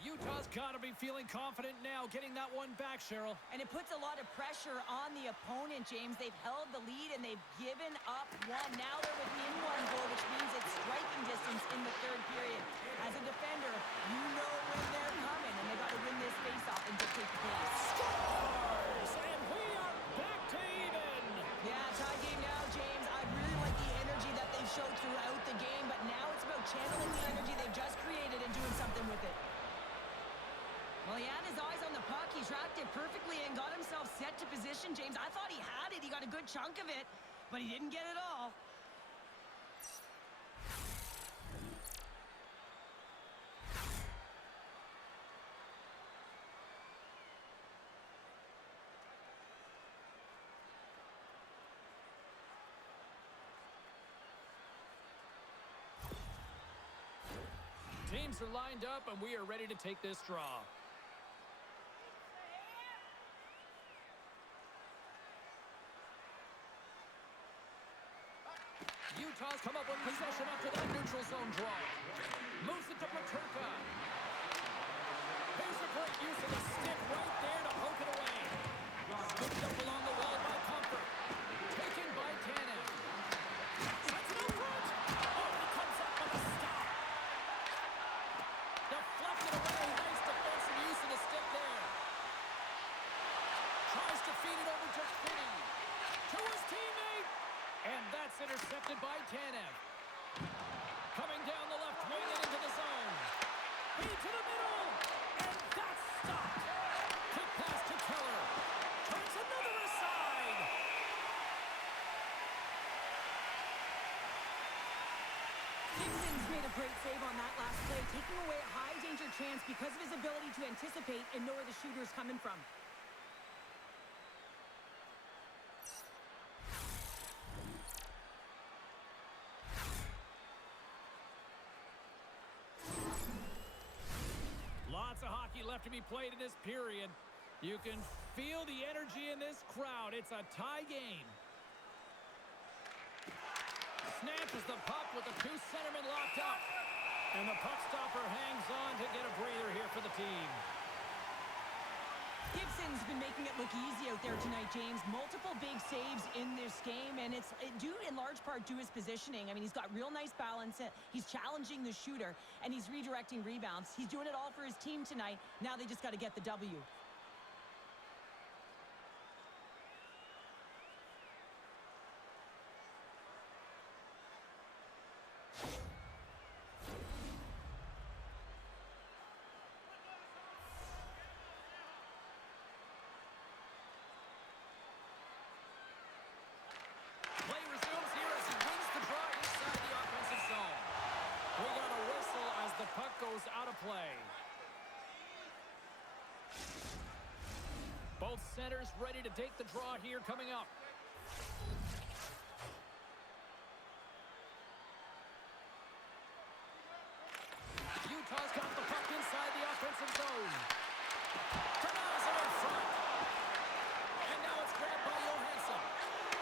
Utah's got to be feeling confident now, getting that one back, Cheryl. And it puts a lot of pressure on the opponent, James. They've held the lead and they've given up one. Now they're within one goal, which means it's striking distance in the third period. As a defender, you know when they're coming, and they got to win this faceoff and dictate the pace. Scores! And we are back to even! Yeah, tie game now, James. I really like the energy that they've showed throughout the game, but now it's about channeling the energy they've just created and doing something with it. Well, he had his eyes on the puck. He tracked it perfectly and got himself set to position, James. I thought he had it. He got a good chunk of it, but he didn't get it all. Teams are lined up, and we are ready to take this draw. Utah's come up with possession after that neutral zone draw. Moves it to Paterka. Here's a great use of the stick right there to poke it away. Scooped up along the wall by Comfort. Taken by Tanev. Sets it up front. Oh, he comes up with a stop. Deflected away. Nice defensive use of the stick there. Tries to feed it over to Finney. To his teammate. And that's intercepted by Tanev. Coming down the left wing and into the zone. Feed to the middle. And that's stopped. Quick pass to Keller. Turns another aside. Gibson's made a great save on that last play, taking away a high-danger chance because of his ability to anticipate and know where the shooter's coming from. Lots of hockey left to be played in this period. You can feel the energy in this crowd. It's a tie game. Snatches the puck with the two centermen locked up. And the puck stopper hangs on to get a breather here for the team. Gibson's been making it look easy out there tonight, James. Multiple big saves in this game, and it's due in large part to his positioning. I mean, he's got real nice balance. He's challenging the shooter, and he's redirecting rebounds. He's doing it all for his team tonight. Now they just got to get the W. Play resumes here as he wins the draw inside the offensive zone. We got a whistle as the puck goes out of Both centers ready to take the draw here coming up. Utah's got the puck inside the offensive zone. Canals it in front. And now it's grabbed by Johansson.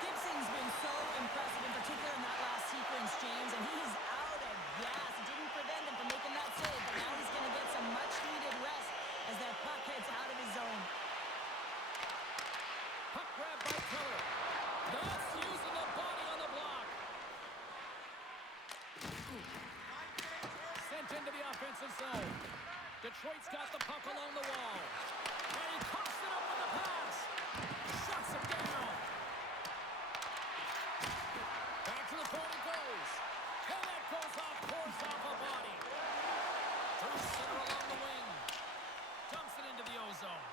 Gibson's been so impressive, in particular in that last sequence, James, and he's out of gas. It didn't prevent him from making that save, but now he's going to get some much-needed rest as that puck heads out of his zone. Puck grab by Keller. That's using the body on the block. Sent into the offensive zone. Detroit's got the puck along the wall. And he coughs it up with the pass. Shuts him down. Back to the point it goes. And that goes off, pours off a body. Through center along the wing. Dumps it into the O-zone.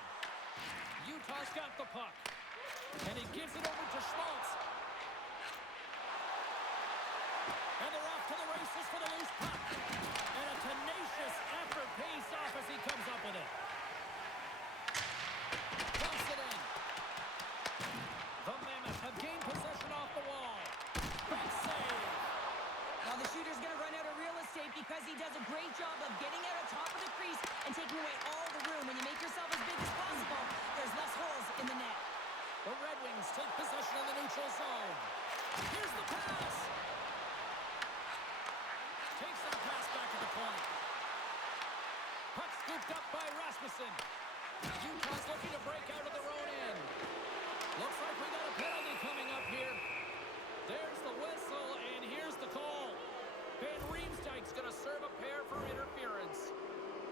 Utah's got the puck. And he gives it over to Schmaltz. And they're off to the races for the loose puck. And a tenacious effort pays off as he comes up with it. Dumps it in. The Mammoth have gained possession off the wall. Big save. Now the shooter's going to run out of real estate because he does a great job of getting out of top of the crease and taking away all the room. When you make yourself as big as possible, there's less holes in the net. The Red Wings take possession in the neutral zone. Here's the pass. Takes that pass back to the point. Puck scooped up by Rasmussen. Utah's looking to break out of their own end. Looks like we got a penalty coming up here. There's the whistle, and here's the call. Van Riemsdyk's going to serve a pair for interference.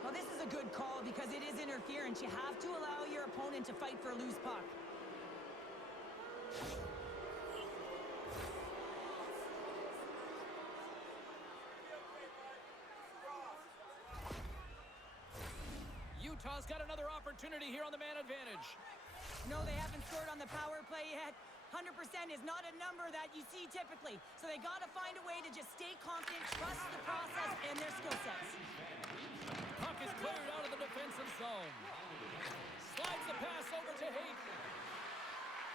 Well, this is a good call because it is interference. You have to allow your opponent to fight for a loose puck. Utah's got another opportunity here on the man advantage. No, they haven't scored on the power play yet. 100% is not a number that you see typically. So they got to find a way to just stay confident, trust the process and their skill sets. Puck is cleared out of the defensive zone. Slides the pass over to Hayden.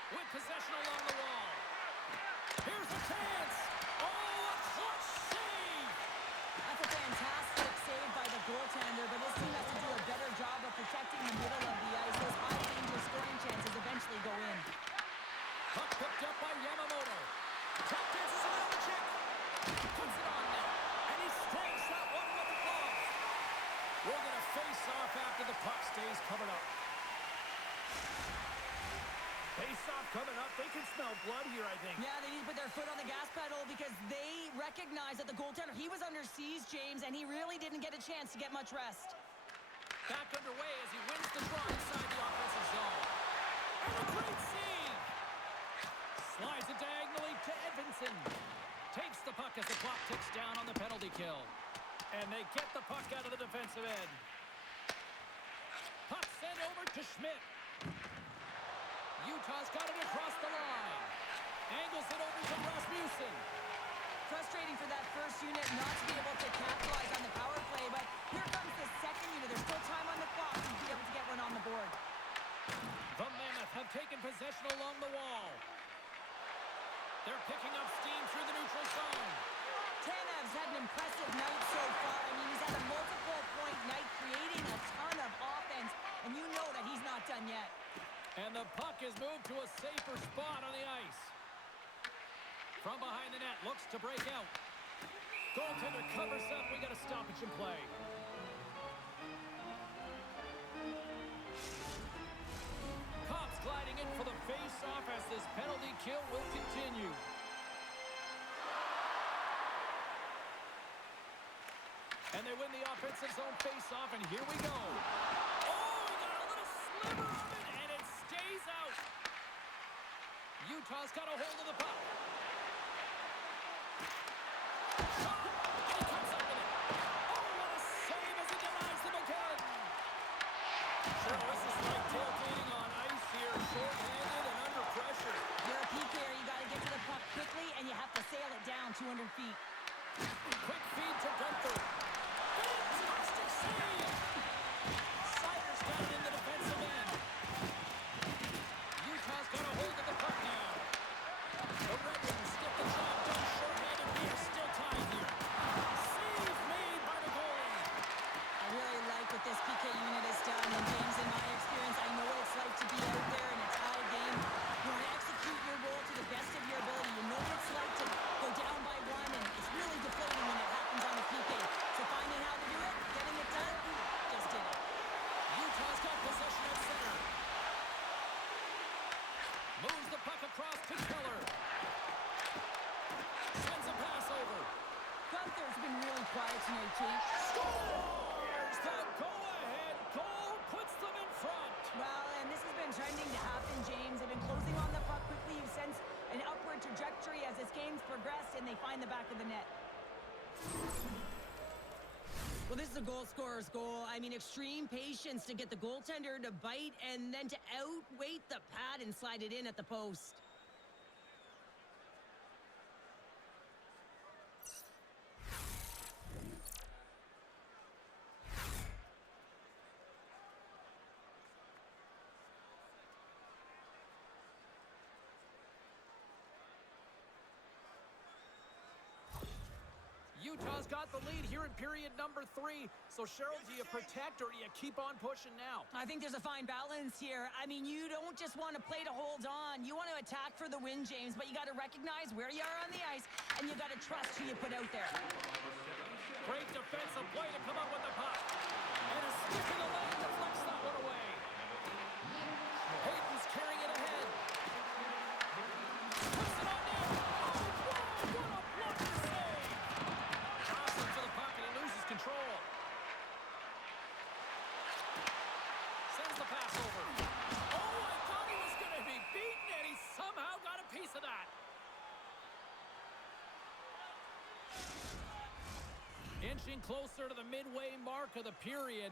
With possession along the wall. Here's a chance. Oh, a clutch save. That's a fantastic save by the goaltender, but this team has to do a better job of protecting the middle of the ice. Those high danger scoring chances eventually go in. Puck picked up by Yamamoto. Tap dances around the chick. Puts it on net. And he stamps that one with the glove. We're going to face off after the puck stays covered up. Face-off coming up. They can smell blood here, I think. Yeah, they need to put their foot on the gas pedal because they recognize that the goaltender, he was under siege, James, and he really didn't get a chance to get much rest. Back underway as he wins the draw inside the offensive zone. And a great save! Slides it diagonally to Edvinsson. Takes the puck as the clock ticks down on the penalty kill. And they get the puck out of the defensive end. Puck sent over to Schmidt. Utah's got it across the line. Angles it over to Rasmussen. Frustrating for that first unit not to be able to capitalize on the power play, but here comes the second unit. There's still time on the clock to be able to get one on the board. The Mammoth have taken possession along the wall. They're picking up steam through the neutral zone. Tanev's had an impressive night so far. I mean, he's had a multiple-point night creating a ton of offense, and you know that he's not done yet. And the puck is moved to a safer spot on the ice. From behind the net, looks to break out. Goaltender covers up. We got a stoppage in play. Cops gliding in for the face-off as this penalty kill will continue. And they win the offensive zone face-off, and here we go. Oh, we got a little sliver of it, and it stays out. Utah's got a hold of the puck. Shot, and he comes up with it. Oh, what a save as he denies them again. Sure, this is like tailgating on ice here, short-handed and under pressure. You're a PK, you got to get to the puck quickly, and you have to sail it down 200 feet. Quick feed to Gunther. Fantastic save! Siders got it in the defensive end. the puck across to Keller. Sends a pass over. Gunther's been really quiet tonight, Chief. Scores! The go-ahead goal puts them in front. Well, and this has been trending to happen, James. They've been closing on the puck quickly. You've sensed an upward trajectory as this game's progressed, and they find the back of the net. Well, this is a goal scorer's goal. I mean, extreme patience to get the goaltender to bite and then to outweight the pad and slide it in at the post. Utah's got the lead here in period number 3. So, Cheryl, do you protect or do you keep on pushing now? I think there's a fine balance here. I mean, you don't just want to play to hold on. You want to attack for the win, James, but you got to recognize where you are on the ice, and you got to trust who you put out there. Great defensive play to come up with the puck. And a stick in the lane deflects that one away. Hayden's carrying it ahead. Puts it on net. Oh, wow, what a blocker save. Crosses to the puck and he loses control. Sends the pass over. Oh, I thought he was going to be beaten, and he somehow got a piece of that. Inching closer to the midway mark of the period,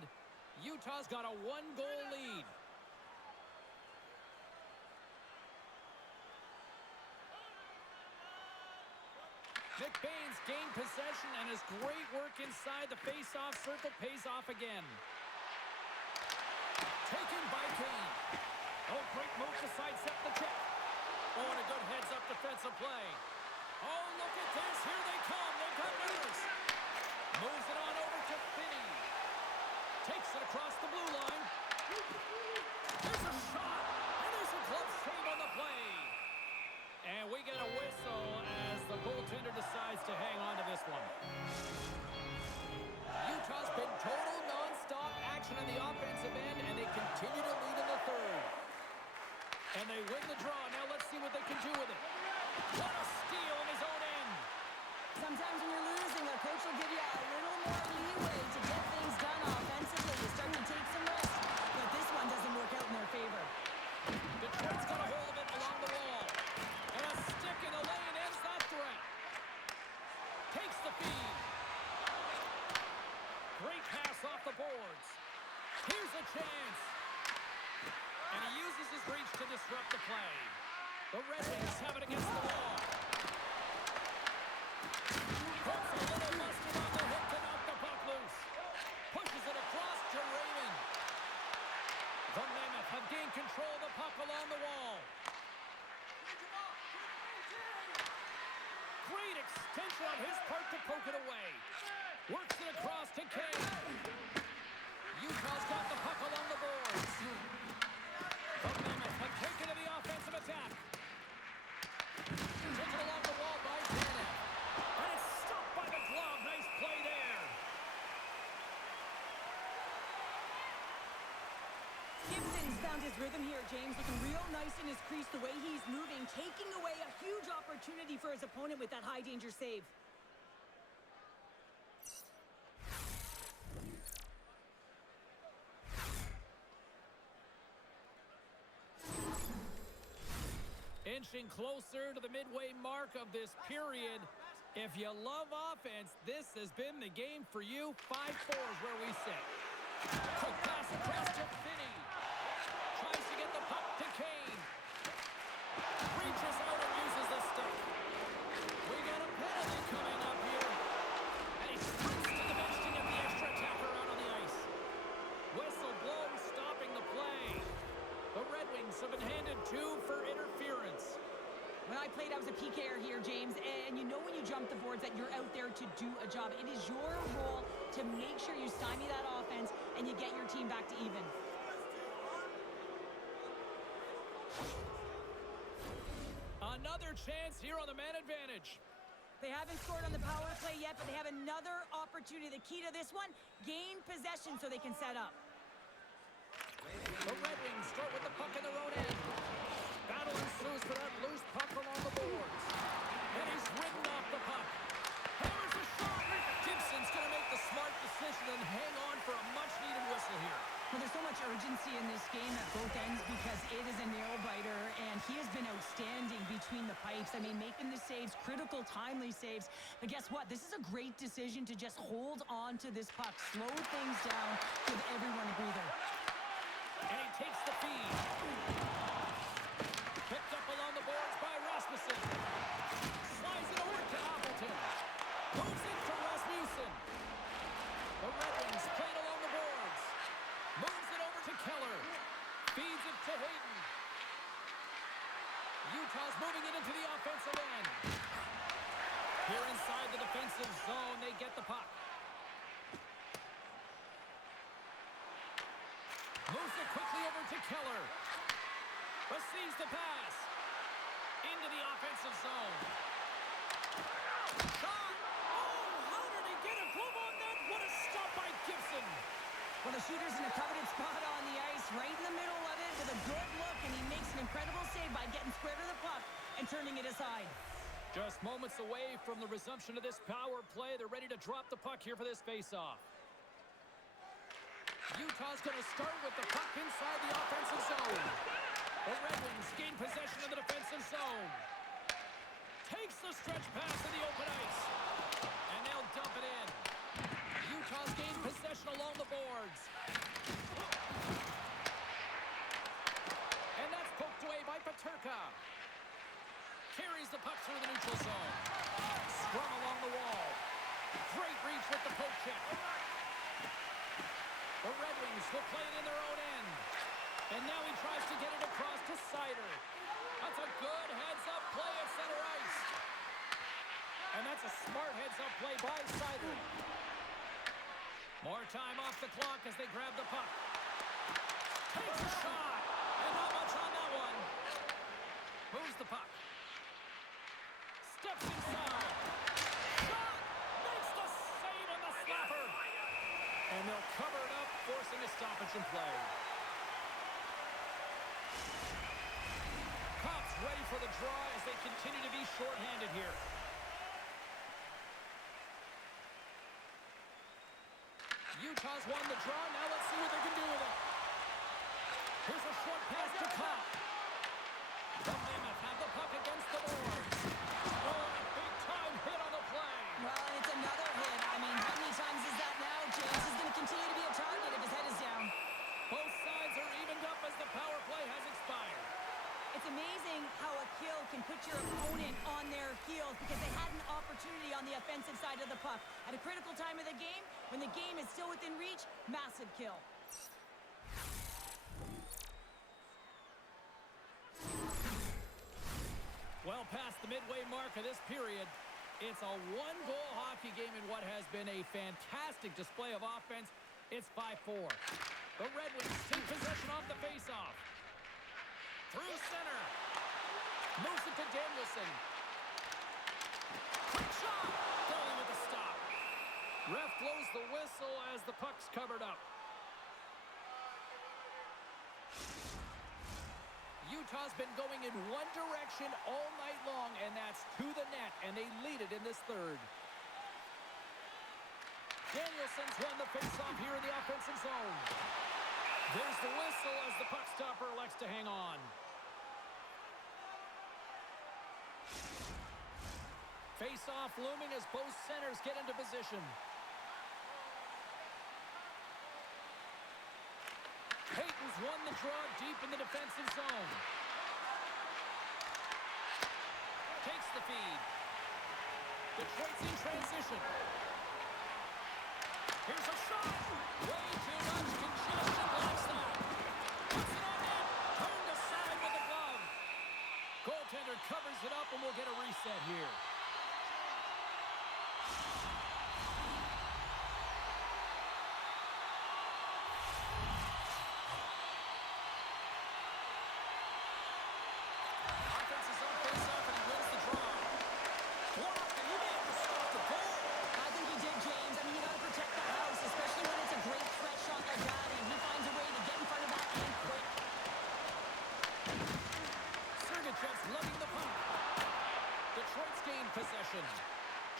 Utah's got a 1-goal lead. Nick Baines gained possession, and his great work inside the face-off circle pays off again. Taken by Kane. Oh, great move to sidestep the check. Oh, and a good heads-up defensive play. Oh, look at this. Here they come. They've got numbers. Moves it on over to Finney. Takes it across the blue line. There's a shot. And there's a glove save on the play. And we get a whistle as the goaltender decides to hang on to this one. Utah's been total non-stop action on the offensive end, and they continue to lead in the third. And they win the draw. Now let's see what they can do with it. What a steal in his own end. Sometimes when you're losing, a coach will give you a little more leeway to get things done offensively. You start to take some risks, but this one doesn't work out in their favor. Detroit's got a hold of it along the wall. And a stick in the lane ends that threat. Takes the feed. Great pass off the boards. Here's a chance. And he uses his reach to disrupt the play. The Red Wings have it against the wall. Puts a little mustard on the hook to knock the puck loose. Pushes it across to Raymond. The Mammoth have gained control of the puck along the wall. Great extension on his part to poke it away. Works it across to Kane. Utah's got the puck along the boards. The Mammoth have taken to the offensive attack. Taken along the wall by Janet. And it's stopped by the glove. Nice play there. Gibson's found his rhythm here, James. Looking real nice in his crease, the way he's moving, taking away a huge opportunity for his opponent with that high-danger save. Inching closer to the midway mark of this period. If you love offense, this has been the game for you. 5-4 is where we sit. Quick pass across to Finney. Tries to get the puck to Kane. Reaches out and uses the stick. We got a penalty coming up here. And he sprints to the bench to get the extra attacker out on the ice. Whistle blows, stopping the play. The Red Wings have been handed 2 for interference. When I played, I was a PKer here, James, and you know when you jump the boards that you're out there to do a job. It is your role to make sure you stymie that offense and you get your team back to even. Another chance here on the man advantage. They haven't scored on the power play yet, but they have another opportunity. The key to this one, gain possession so they can set up. The Red Wings start with the puck in their own end. Battle ensues for that outstanding between the pipes. I mean, making the saves, critical, timely saves. But guess what? This is a great decision to just hold on to this puck, slow things down, give everyone a breather. And he takes the feed. Picked up along the boards by Rasmussen. Slides it over to Appleton. Moves it to Rasmussen. The Red Wings play it along the boards. Moves it over to Keller. Feeds it to Hayden. Utah's moving it into the offensive end. Here inside the defensive zone, they get the puck. Moves it quickly over to Keller. Receives the pass. Into the offensive zone. Shot! Oh, how did he get a glove on that? What a stop by Gibson. Well, the shooter's in a coveted spot on the ice, right in the middle of it, with a good look, and he makes an incredible save by getting square to the puck and turning it aside. Just moments away from the resumption of this power play. They're ready to drop the puck here for this faceoff. Utah's going to start with the puck inside the offensive zone. The Red Wings gain possession of the defensive zone. Takes the stretch pass to the open ice. And they'll dump it in. Utah's gained possession along the boards. And that's poked away by Paterka. Carries the puck through the neutral zone. Scrum along the wall. Great reach with the poke check. The Red Wings will play it in their own end. And now he tries to get it across to Seider. That's a good heads-up play at center ice. And that's a smart heads-up play by Seider. More time off the clock as they grab the puck. Takes a shot. And not much on that one. Moves the puck. Steps inside. Shot! Makes the save on the slapper. And they'll cover it up, forcing a stoppage in play. Cops ready for the draw as they continue to be shorthanded here. Utah's won the draw. Now let's see what they can do with it. Here's a short pass to Kopp. The Mammoth have the puck against the boards. Oh, a big-time hit on the play. Well, and it's another hit. I mean, how many times is that now? James is going to continue to be a target if his head is down. Both sides are evened up as the power play has expired. It's amazing how a kill can put your opponent on their heels because they had an opportunity on the offensive side of the puck. At a critical time of the game, when the game is still within reach, massive kill. Well past the midway mark of this period, it's a one-goal hockey game in what has been a fantastic display of offense. It's 5-4. The Red Wings take possession off the faceoff. Through center. Moves it to Danielson. Quick shot! Goalie with the stop. Ref blows the whistle as the puck's covered up. Utah's been going in one direction all night long, and that's to the net, and they lead it in this third. Danielson's won the faceoff here in the offensive zone. There's the whistle as the puck stopper elects to hang on. Face-off looming as both centers get into position. Hayden's won the draw deep in the defensive zone. Takes the feed. Detroit's in transition. Here's a shot. Way too much congestion. Blocks that. Puts it on net. Turned aside with a glove. Goaltender covers it up and we'll get a reset here. Possession.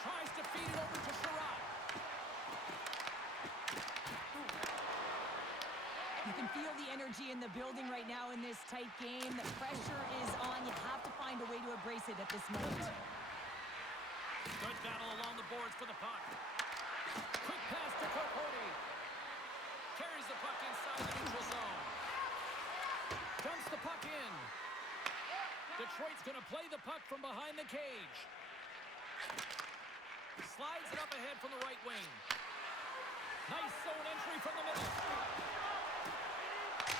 Tries to feed it over to Sherrod. can feel the energy in the building right now in this tight game. The pressure is on. You have to find a way to embrace it at this moment. Good battle along the boards for the puck. Quick pass to Cody. Carries the puck inside the neutral zone. Dumps the puck in. Detroit's going to play the puck from behind the cage. Slides it up ahead from the right wing. Nice zone entry from the middle.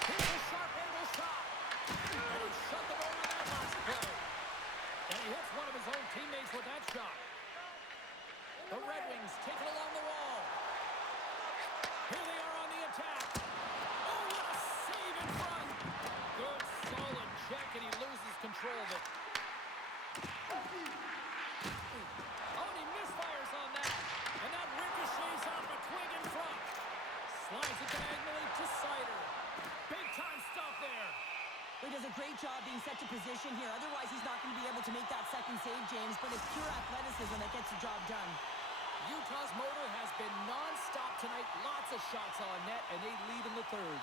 Here's a sharp angle shot. And he shut them over that last play. And he hits one of his own teammates with that shot. The Red Wings take it along the wall. Here they are on the attack. Oh, what a save in front. Good, solid check, and he loses control of it. Oh, and he misfires on that. And that ricochets off a twig in front. Slides it diagonally to Sider. Big-time stop there. He does a great job being set to position here. Otherwise, he's not going to be able to make that second save, James. But it's pure athleticism that gets the job done. Utah's motor has been non-stop tonight. Lots of shots on net, and they lead in the third.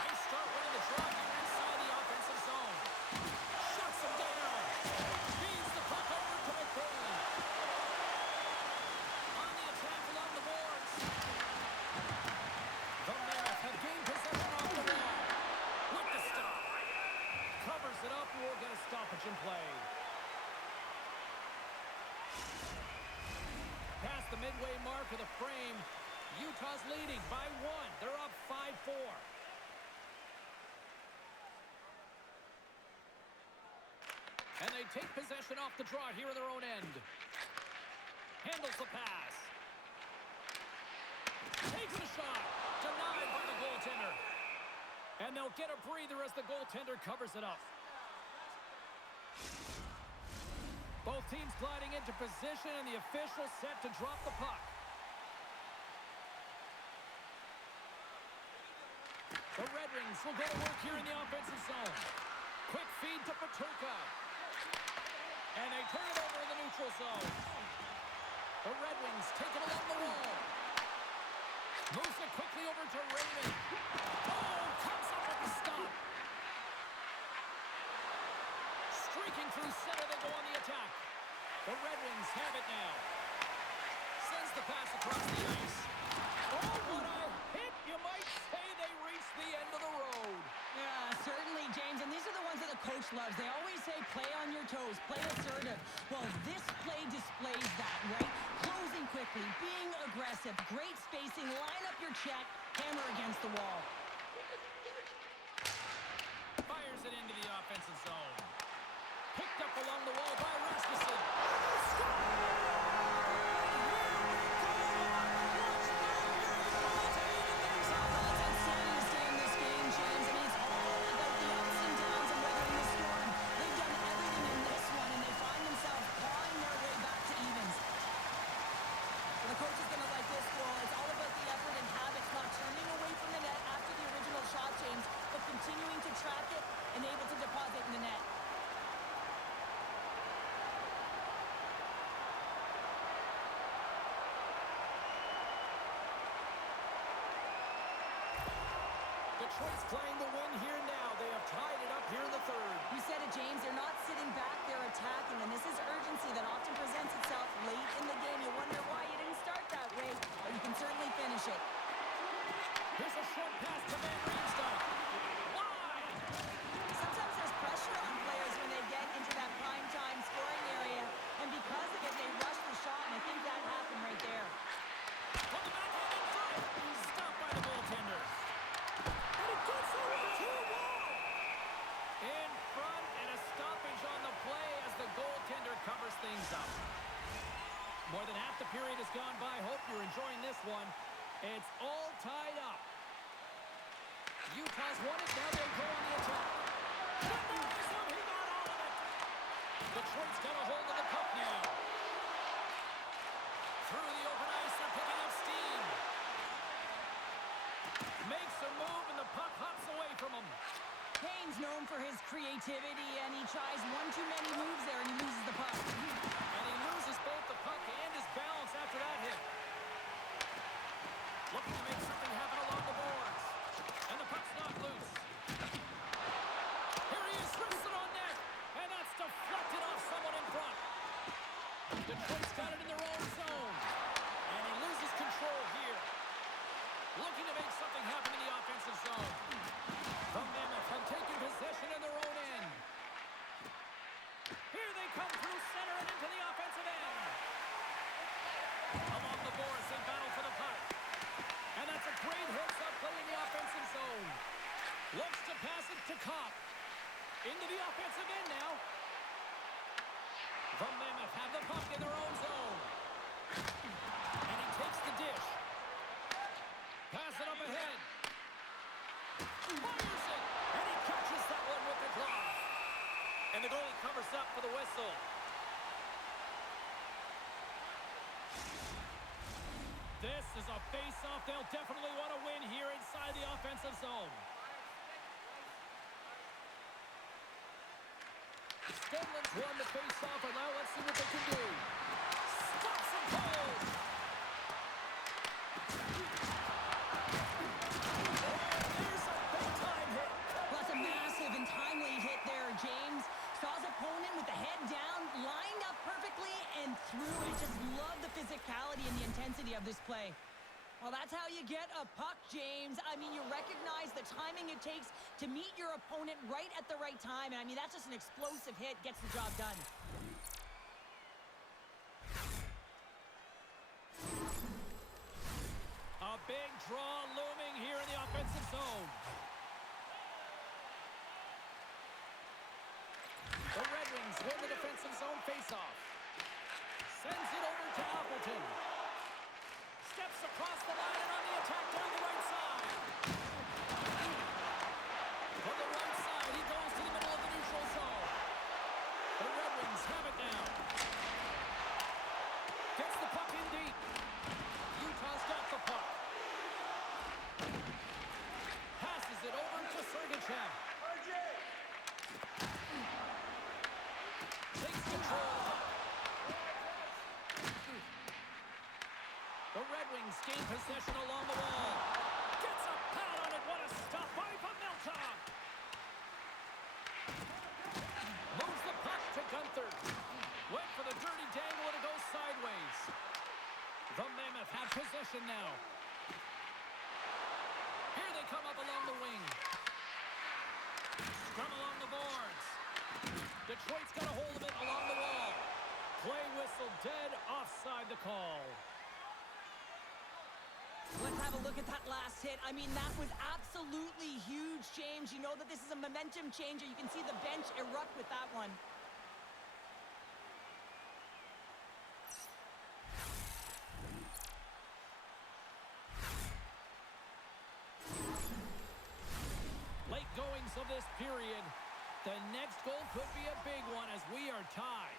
Nice start winning the draw here inside the offensive zone. Shuts him down. Feeds the puck over to McBain. On the attack along the boards. The Mammoth have gained possession off the wall. With the stop. Covers it up. We'll get a stoppage in play. Past the midway mark of the frame, Utah's leading by 1. They're up 5-4. And they take possession off the draw here in their own end. Handles the pass. Takes a shot. Denied by the goaltender. And they'll get a breather as the goaltender covers it up. Both teams gliding into position, and the official set to drop the puck. The Red Wings will go to work here in the offensive zone. Quick feed to Paterka. And they turn it over in the neutral zone. The Red Wings take it along the wall. Moves it quickly over to Raymond. Oh, comes up with the stop. Streaking through center, they go on the attack. The Red Wings have it now. Sends the pass across the ice. Oh, what a hit! You might say they reached the end of the road. Yeah, certainly, James. And these are the ones that the coach loves. They always say, play on your toes, play assertive. Well, this play displays that, right? Closing quickly, being aggressive, great spacing, line up your check, hammer against the wall. Fires it into the offensive zone. Picked up along the wall by Rasmussen. Continuing to track it and able to deposit in the net. Detroit's playing the win here now. They have tied it up here in the third. You said it, James. They're not sitting back. They're attacking. And this is urgency that often presents itself late in the game. You wonder why you didn't start that way, but you can certainly finish it. Here's a short pass to Van Riemsdyk. Wide! Sometimes there's pressure on players when they get into that prime time scoring area. And because of it, they rush the shot, and I think that happened right there. On the backhand in front. Stopped by the goaltender. And it gets over too wide. In front, and a stoppage on the play as the goaltender covers things up. More than half the period has gone by. Hope you're enjoying this one. It's all tied up. Utah's won it. Now they go on the attack. He got all of it. Detroit's got a hold of the puck now. Through the open ice, they're picking up steam. Makes a move, and the puck hops away from him. Kane's known for his creativity, and he tries one too many moves there, and he loses the puck. And he loses both the puck and his balance after that hit. Looking to make Looks to pass it to Kopp. Into the offensive end now. The Mammoth have the puck in their own zone. And he takes the dish. Pass it up ahead. Fires it. And he catches that one with the glove. And the goalie covers up for the whistle. This is a face-off they'll definitely want to win here inside the offensive zone. Stenlin's won the face-off, and now let's see what they can do. Stops and pulls. There's a big-time hit. Well, that's a massive and timely hit there, James. Saw his opponent with the head down, lined up perfectly, and threw. I just love the physicality and the intensity of this play. Well, that's how you get a puck, James. I mean, you recognize the timing it takes to meet your opponent right at the right time. And, I mean, that's just an explosive hit. Gets the job done. A big draw looming here in the offensive zone. The Red Wings win the defensive zone faceoff. Sends it over to Appleton. Steps across the line and on the attack down the right side. From the right side, he goes to the middle of the neutral zone. The Red Wings have it now. Gets the puck in deep. Utah's got the puck. Passes it over to Sergachev. Takes control. The Red Wings gain possession along the wall. Gets a pad on it. What a stop by Mammoth. Moves the puck to Gunther. Went for the dirty dangle and it goes sideways. The Mammoth have possession now. Here they come up along the wing. Scrum along the boards. Detroit's got a hold of it along the wall. Play whistle dead, offside the call. Let's have a look at that last hit. I mean, that was absolutely huge, James. You know that this is a momentum changer. You can see the bench erupt with that one. Late goings of this period. The next goal could be a big one as we are tied.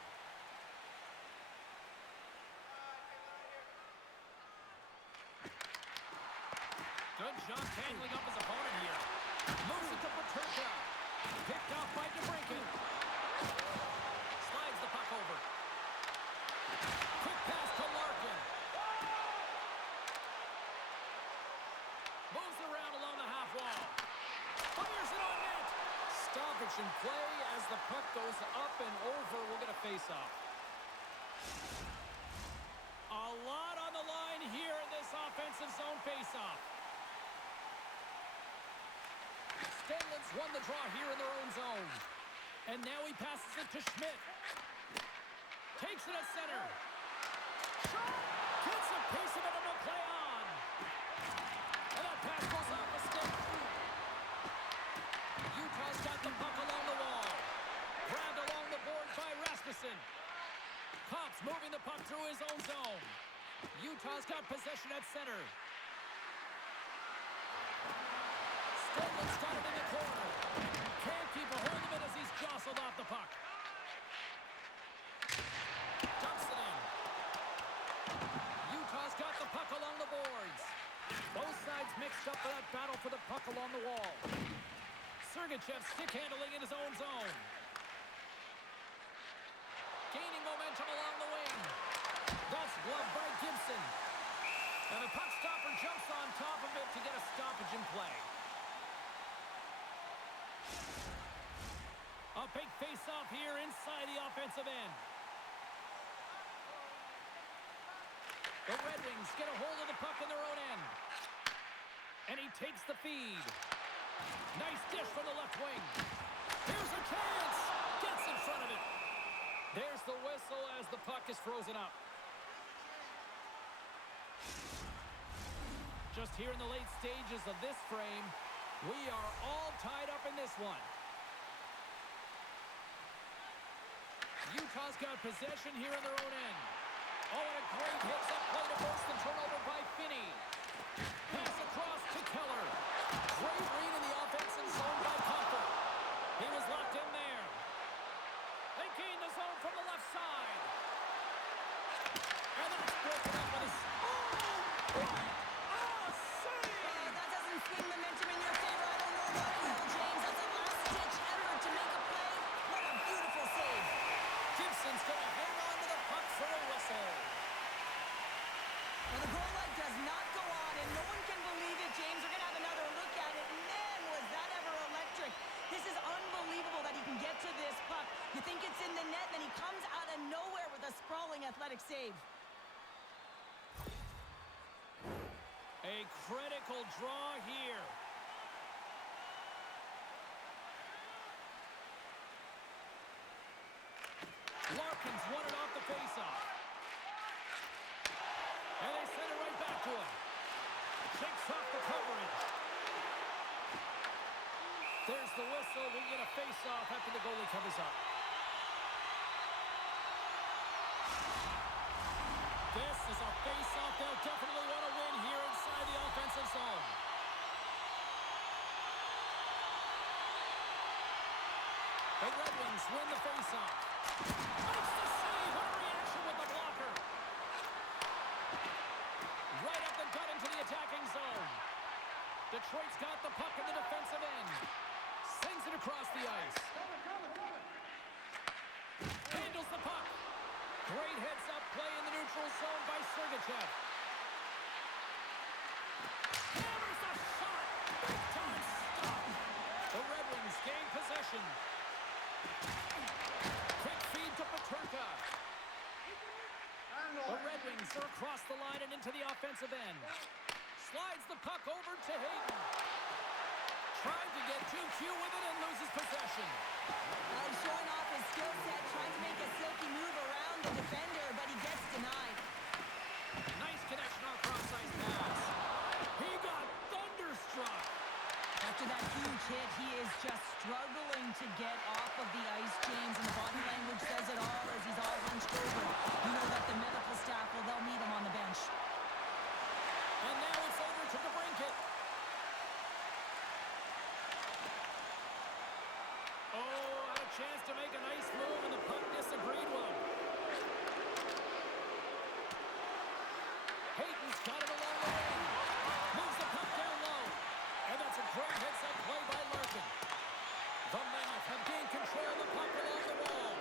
Good job tangling up his opponent here. Moves it to Paterka. Picked off by DeBrincat. Slides the puck over. Quick pass to Larkin. Moves around along the half wall. Fires it on net. Stoppage in play as the puck goes up and over. We'll get a face-off. A lot on the line here in this offensive zone face-off. Stenlin's won the draw here in their own zone. And now he passes it to Schmidt. Takes it at center. Shot! Gets a piece of it and will play on. And that pass goes off the stick. Utah's got the puck along the wall. Grabbed along the boards by Rasmussen. Kopp's moving the puck through his own zone. Utah's got possession at center. Stenlin's got it in the corner. Can't keep a hold of it as he's jostled off the puck. Dumps it in. Utah's got the puck along the boards. Both sides mixed up for that battle for the puck along the wall. Sergachev stick handling in his own zone. Gaining momentum along the wing. That's gloved by Gibson. And the puck stopper jumps on top of it to get a stoppage in play. A big face-off here inside the offensive end. The Red Wings get a hold of the puck in their own end. And he takes the feed. Nice dish from the left wing. Here's a chance. Gets in front of it. There's the whistle as the puck is frozen up. Just here in the late stages of this frame, We are all tied up in this one. Utah's got possession here in their own end. Oh, and a great hit that play to force the turnover by Finney. Pass across to Keller. Great read in the offensive zone by Comfort. He was locked in there. They gain the zone from the left side. And that's broken up with a... Oh, what a save! That doesn't swing momentum in your favor. I don't know what will, James. That's a last-ditch effort to make a play. What a beautiful save. Gibson's going to hang on to the puck for a whistle. Well, the goal light does not go on, and no one can believe it, James. We're going to have another look at it. Man, was that ever electric. This is unbelievable that he can get to this puck. You think it's in the net, then he comes out of nowhere with a sprawling athletic save. A critical draw here. Larkins won it off the faceoff. And they send it right back to him. Shakes off the coverage. There's the whistle. We get a face-off after the goalie covers up. This is a face-off they'll definitely want to win here inside the offensive zone. The Red Wings win the face-off. Makes the save. What a reaction with the blocker. Right up the gut into the attacking zone. Detroit's got the puck in the defensive end. Sends it across the ice. Handles the puck. Great heads-up play in the neutral zone by Sergachev. Hammers a shot. Big-time stop. The Red Wings gain possession. Quick feed to Peterka. The Red Wings are across the line and into the offensive end. Slides the puck over to Hayden. Trying to get too cute with it and loses possession. He's showing off his skill set, trying to make a silky move around the defender, but he gets denied. Nice connection on cross-ice pass. He got thunderstruck. After that huge hit, he is just struggling to get off of the ice, James, and the body language says it all as he's all hunched over. You know that the medical staff, well, they'll meet him on the bench. And now it's over to DeBrincat. Oh, had a chance to make a nice move, and the puck disagreed with him. Hayden's got it along the wing. Moves the puck down low. And that's a great heads-up play by Larkin. The Mammoth have gained control of the puck along the wall.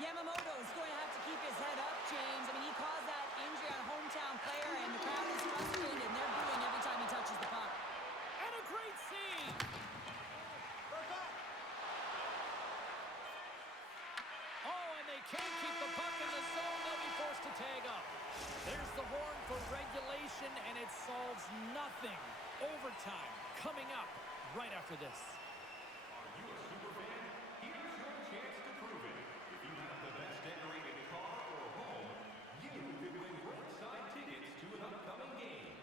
Yamamoto is going to have to keep his head up, James. I mean, he caused that injury on a hometown player, and the crowd is frustrated, and they're booing every time he touches the puck. And a great save. Oh, and they can't keep the puck in the zone. They'll be forced to tag up. There's the horn for regulation, and it solves nothing. Overtime coming up right after this. Are you a super fan? Here's your chance to prove it. If you have the best decorated car or home, you could win roadside tickets to an upcoming game.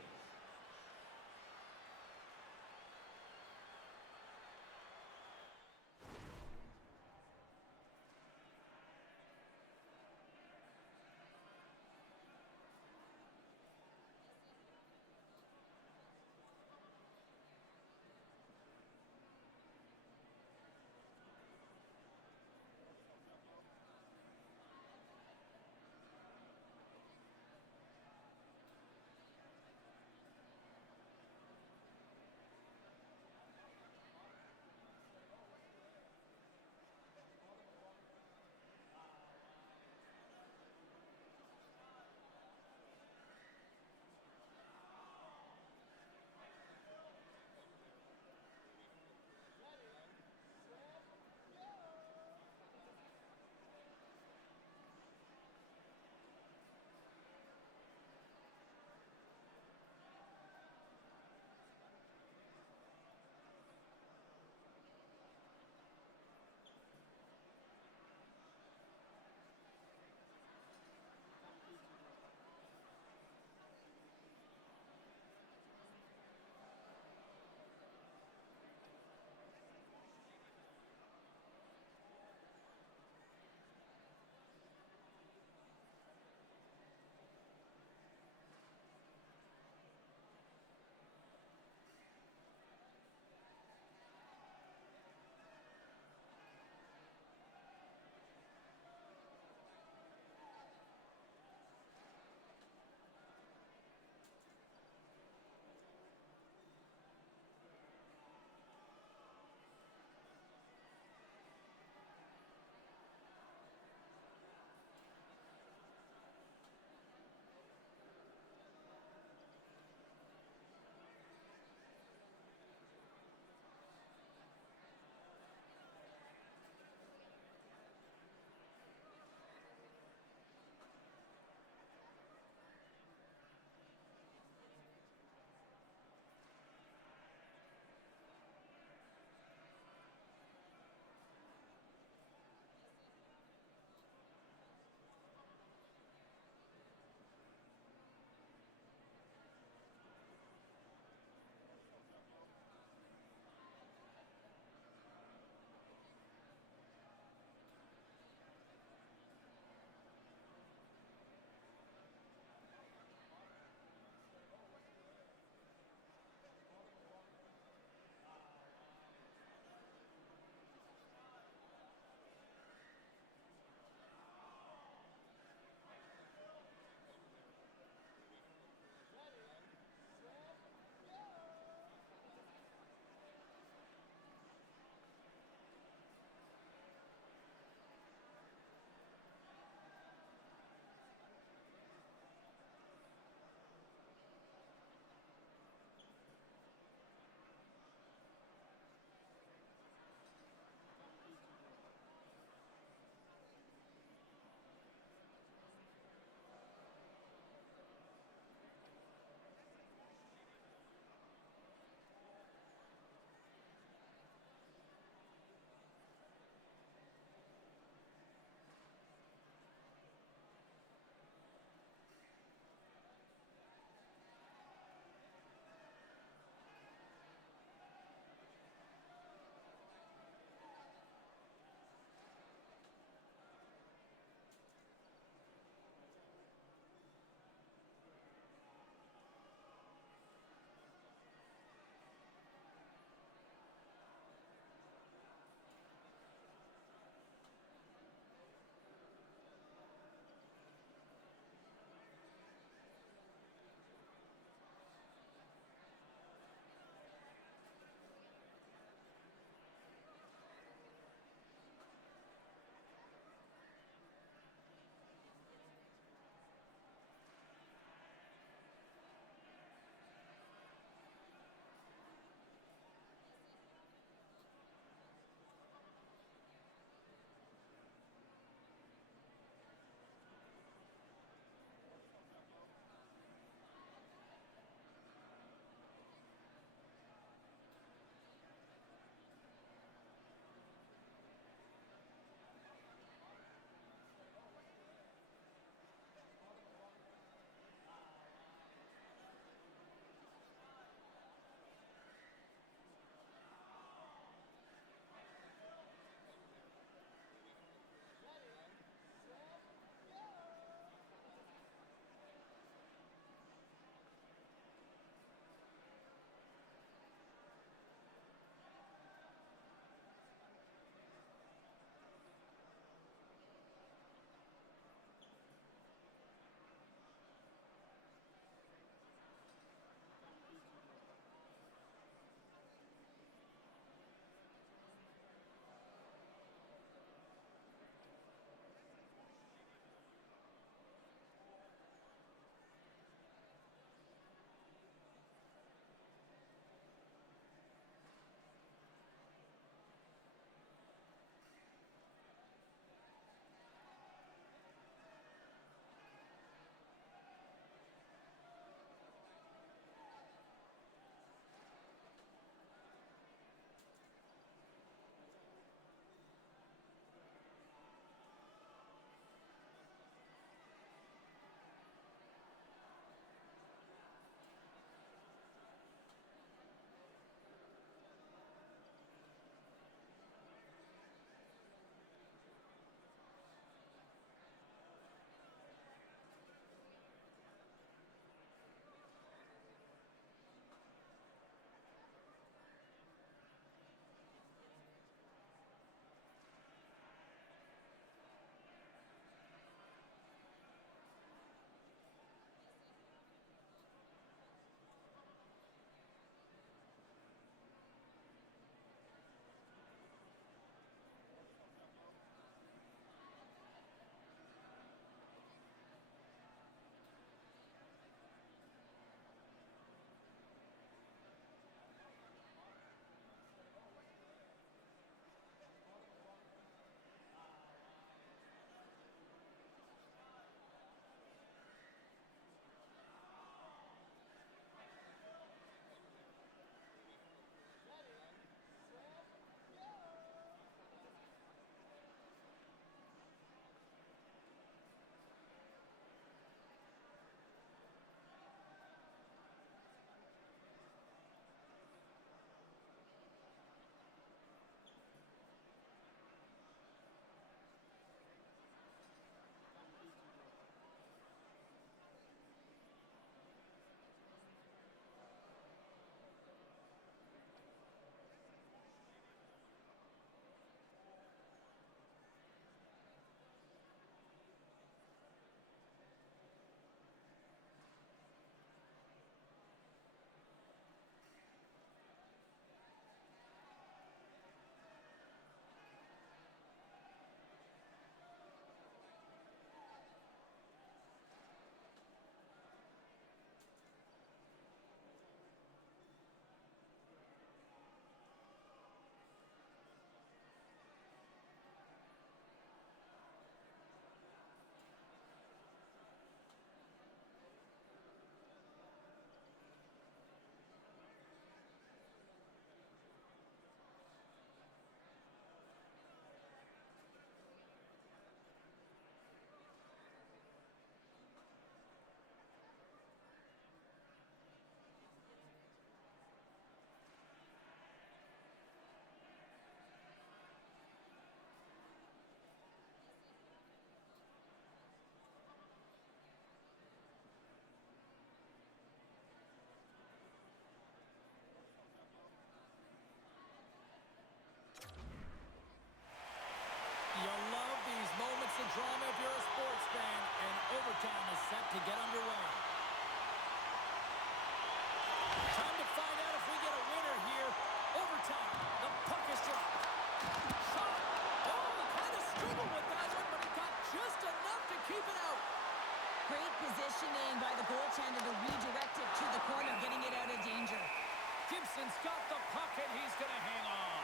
puck, and he's going to hang on.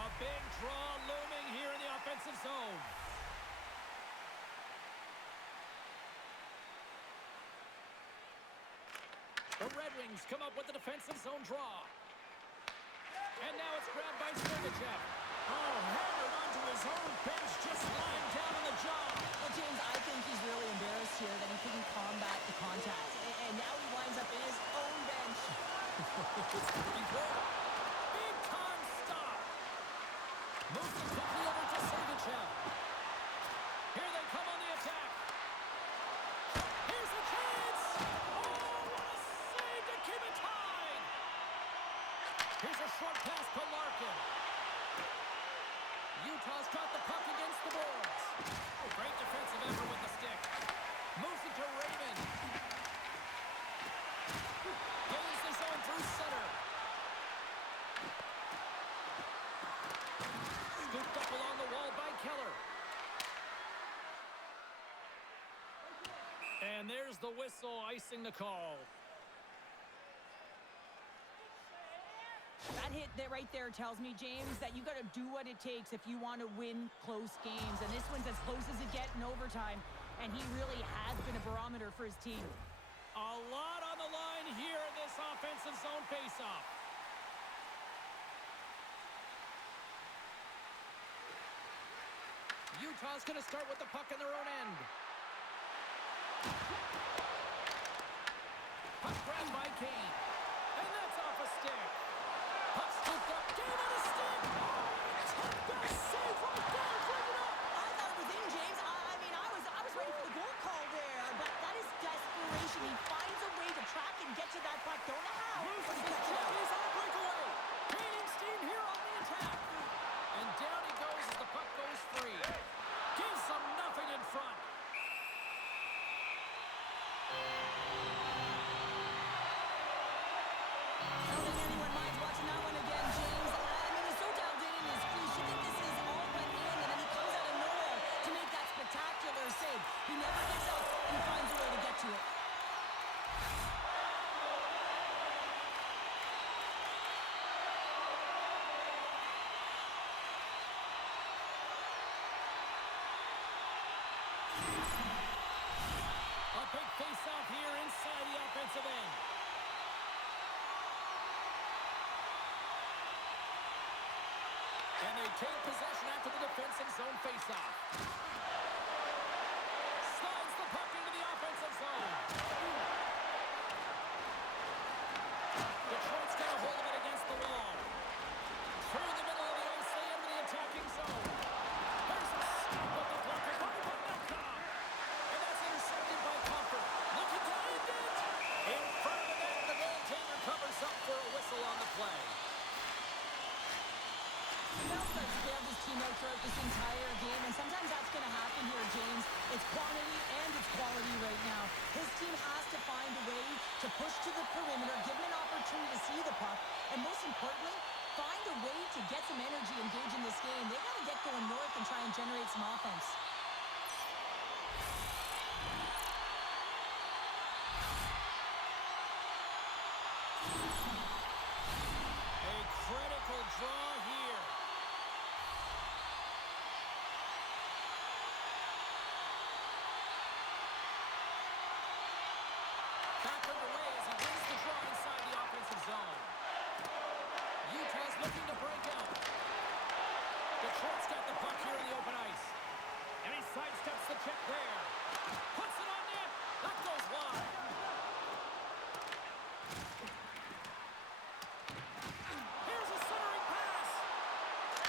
A big draw looming here in the offensive zone. The Red Wings come up with the defensive zone draw. And now it's grabbed by Sergachev. Oh, hammered onto his own bench, just lying down on the job. Well, James, I think he's really embarrassed here that he couldn't combat the contact. And now he winds up in his own bench. It's pretty good. Big time stop. Moves it quickly over to Sergachev. Here they come on the attack. Here's a chance. Oh, what a save to keep it tied. Here's a short pass to Larkin. Utah's got the puck against the boards. Great defensive effort with the stick. Moves it to Raymond. Gains the zone through center. Scooped up along the wall by Keller. And there's the whistle icing the call. That hit right there tells me, James, that you got to do what it takes if you want to win close games. And this one's as close as it gets in overtime. And he really has been a barometer for his team. A lot on the line here in this offensive zone faceoff. Utah's going to start with the puck in their own end. Puck grabbed by Kane. And that's off a stick. Puck scooped up. Game on a stick. Oh, best save right there. Bring it up. I thought it was in, James. I was ready for the goal call there. But that is desperation. He finds a way to track and get to that puck. Don't know how. Loses the check. He's on a breakaway. Gaining steam here on the attack. And down he goes as the puck goes free. Gives them nothing in front. I don't think anyone minds watching that one again, James. He's so dialed in his crease. You think this is all but in, and then he comes out of nowhere to make that spectacular save. He never gives up. He finds a way to get to it. A big face-off here inside the offensive end. And they take possession after the defensive zone face-off. Slides the puck into the offensive zone. Detroit's got a hold of it against the wall. Through the middle of the ice, they enter the attacking zone. There's a stop of the blocker by Mammoth. And that's intercepted by Comfort. Looking to end it. In front of the net, the goaltender covers up for a whistle on the play. Belfast's bailed his team out throughout this entire game, and sometimes that's going to happen here, James. It's quantity and it's quality right now. His team has to find a way to push to the perimeter, give him an opportunity to see the puck, and most importantly, find a way to get some energy engaged in this game. They got to get going north and try and generate some offense. A critical draw here. Back underway as he wins the draw inside the offensive zone. Utah's looking to break out. Detroit's got the puck here in the open ice. And he sidesteps the check there. Puts it on net. That goes wide. Here's a centering pass.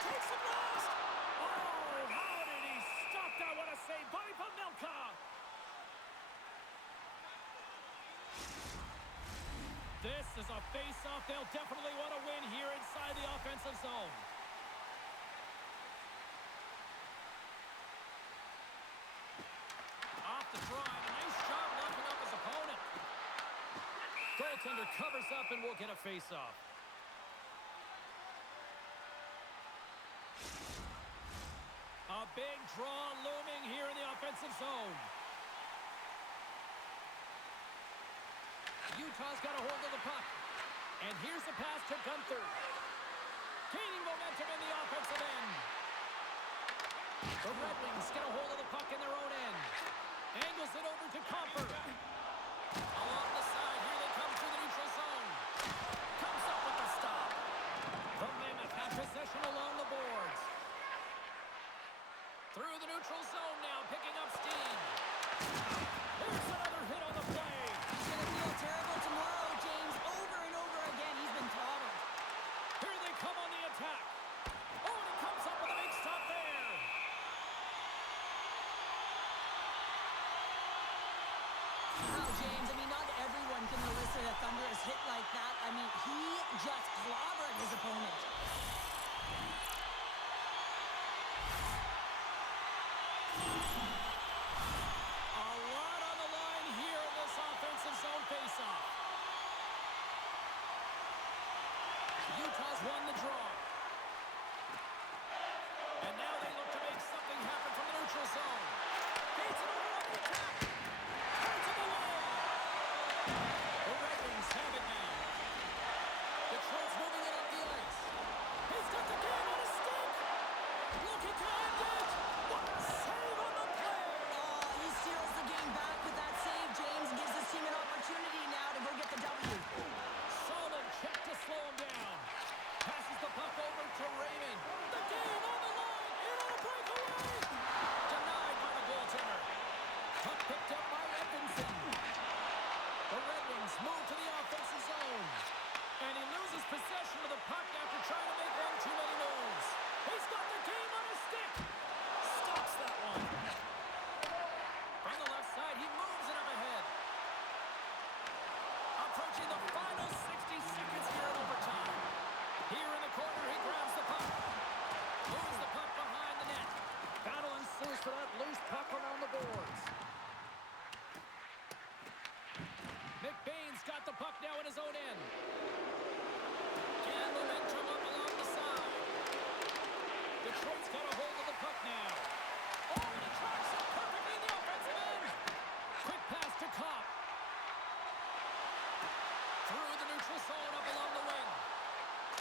Takes it last. Oh, how did he stop that? What a save by Pavelka. This is a face-off they'll definitely want to win here inside the offensive zone. Off the try. Nice job knocking off his opponent. Goaltender covers up and will get a face-off. A big draw looming here in the offensive zone. Utah's got a hold of the here's the pass to Gunther. Gaining momentum in the offensive end. The Red Wings get a hold of the puck in their own end. Angles it over to Comfort. Along the side, here they come through the neutral zone. Comes up with the stop. The Mammoth have possession along the boards. Through the neutral zone now, picking up steam. There's another hit on the play. He's going to feel terrible tomorrow, James. Over and over again, he's been throttled. Here they come on the attack. Oh, and he comes up with a big stop there. Wow, James, I mean, not everyone can elicit a thunderous hit like that. I mean, he just clobbered his opponent. A lot on the line here in this offensive zone faceoff. Utah's won the draw. And now they look to make something happen from the neutral zone. Feeds it over on the attack. Turns it away. The Red Wings have it now. Detroit's moving it up the ice. He's got the game on his stick. Looking to end it. What a save on the play. Oh, he seals the game back with that save, James, and gives his team an opportunity now to go get the W. Solid check to slow him down. Passes the puck over to Raymond. The game on the line. In on a breakaway. Denied by the goaltender. Puck picked up by Edmondson. The Red Wings move to the offensive zone. And he loses possession of the puck after trying to make one too many moves. He's got the game on his stick. Stops that one. From the left side, he moves it up ahead. Approaching the final 60 seconds here in overtime. Here in the corner, he grabs the puck. Moves the puck behind the net. Battle ensues for that loose puck around the boards. McBain's got the puck now in his own end. And momentum up along the side. Detroit's got a hold of the puck now. Oh, and he tracks it perfectly in the offensive end. Quick pass to Kopp. Through the neutral zone up along the wing.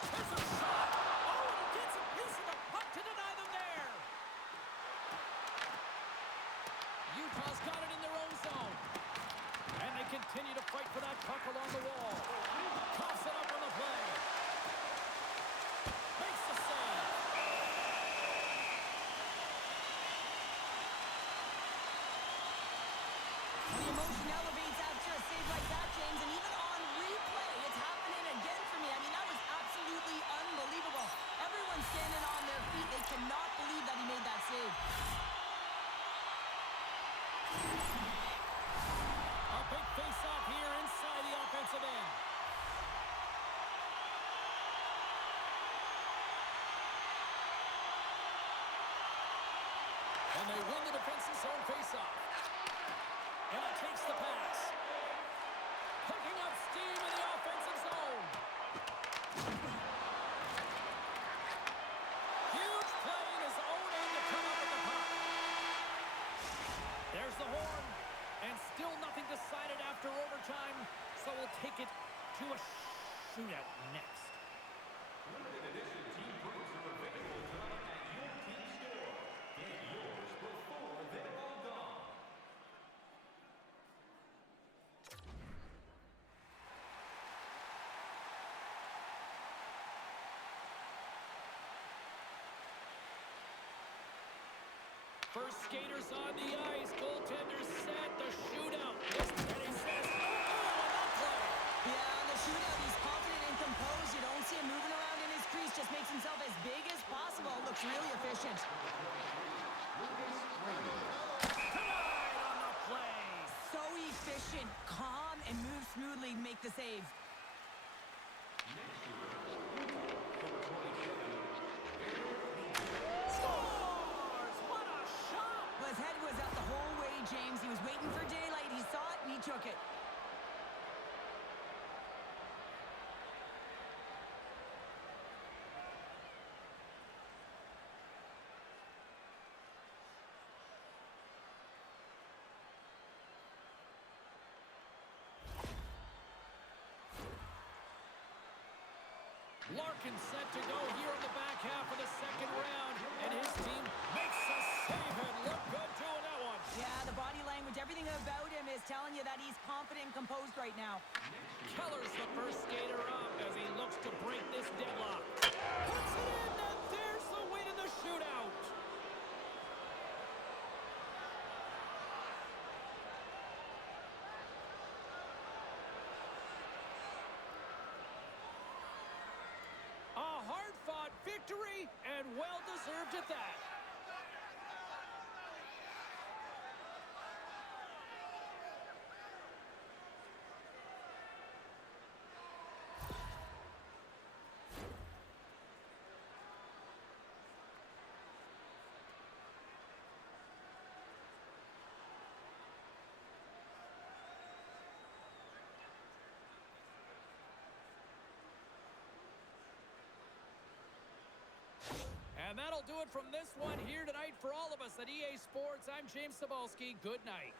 There's a shot. Oh, and he gets a piece of the puck to deny them there. Utah's got it in their own zone. And they continue to fight for that puck along the wall. Coughs it up on the play. Makes the save. The emotion elevates after a save like that, James, and even on replay, it's happening again for me. I mean, that was absolutely unbelievable. Everyone's standing on their feet. They cannot believe that he made that save. A big face-off here inside the offensive end. And they win the defensive zone face-off. And it takes the pass. Picking up steam in the offensive zone. Huge play in his own end to come up with the puck. There's the horn. And still nothing decided after overtime, so we'll take it to a shootout next. Limited edition team prints are available tonight at your team store. Get yours before they're all gone. First skaters on the ice, goaltender set, the shootout. And he says, oh, on that play. Yeah, on the shootout, he's confident and composed. You don't see him moving around in his crease. Just makes himself as big as possible. Looks really efficient. Tonight on the play. So efficient, calm, and moves smoothly to make the save. Scores! What a shot! Well, his head was out the whole way, James. He was waiting for daylight. He saw it, and he took it. Larkin set to go here in the back half of the second round, and his team makes a save and look good doing that one. Yeah, the body language, everything about him is telling you that he's confident and composed right now. Keller's the first skater up as he looks to break this deadlock. Puts it in, and there's the win in the shootout. A hard-fought victory, and well-deserved at that. And that'll do it from this one here tonight for all of us at EA Sports. I'm James Cebulski. Good night.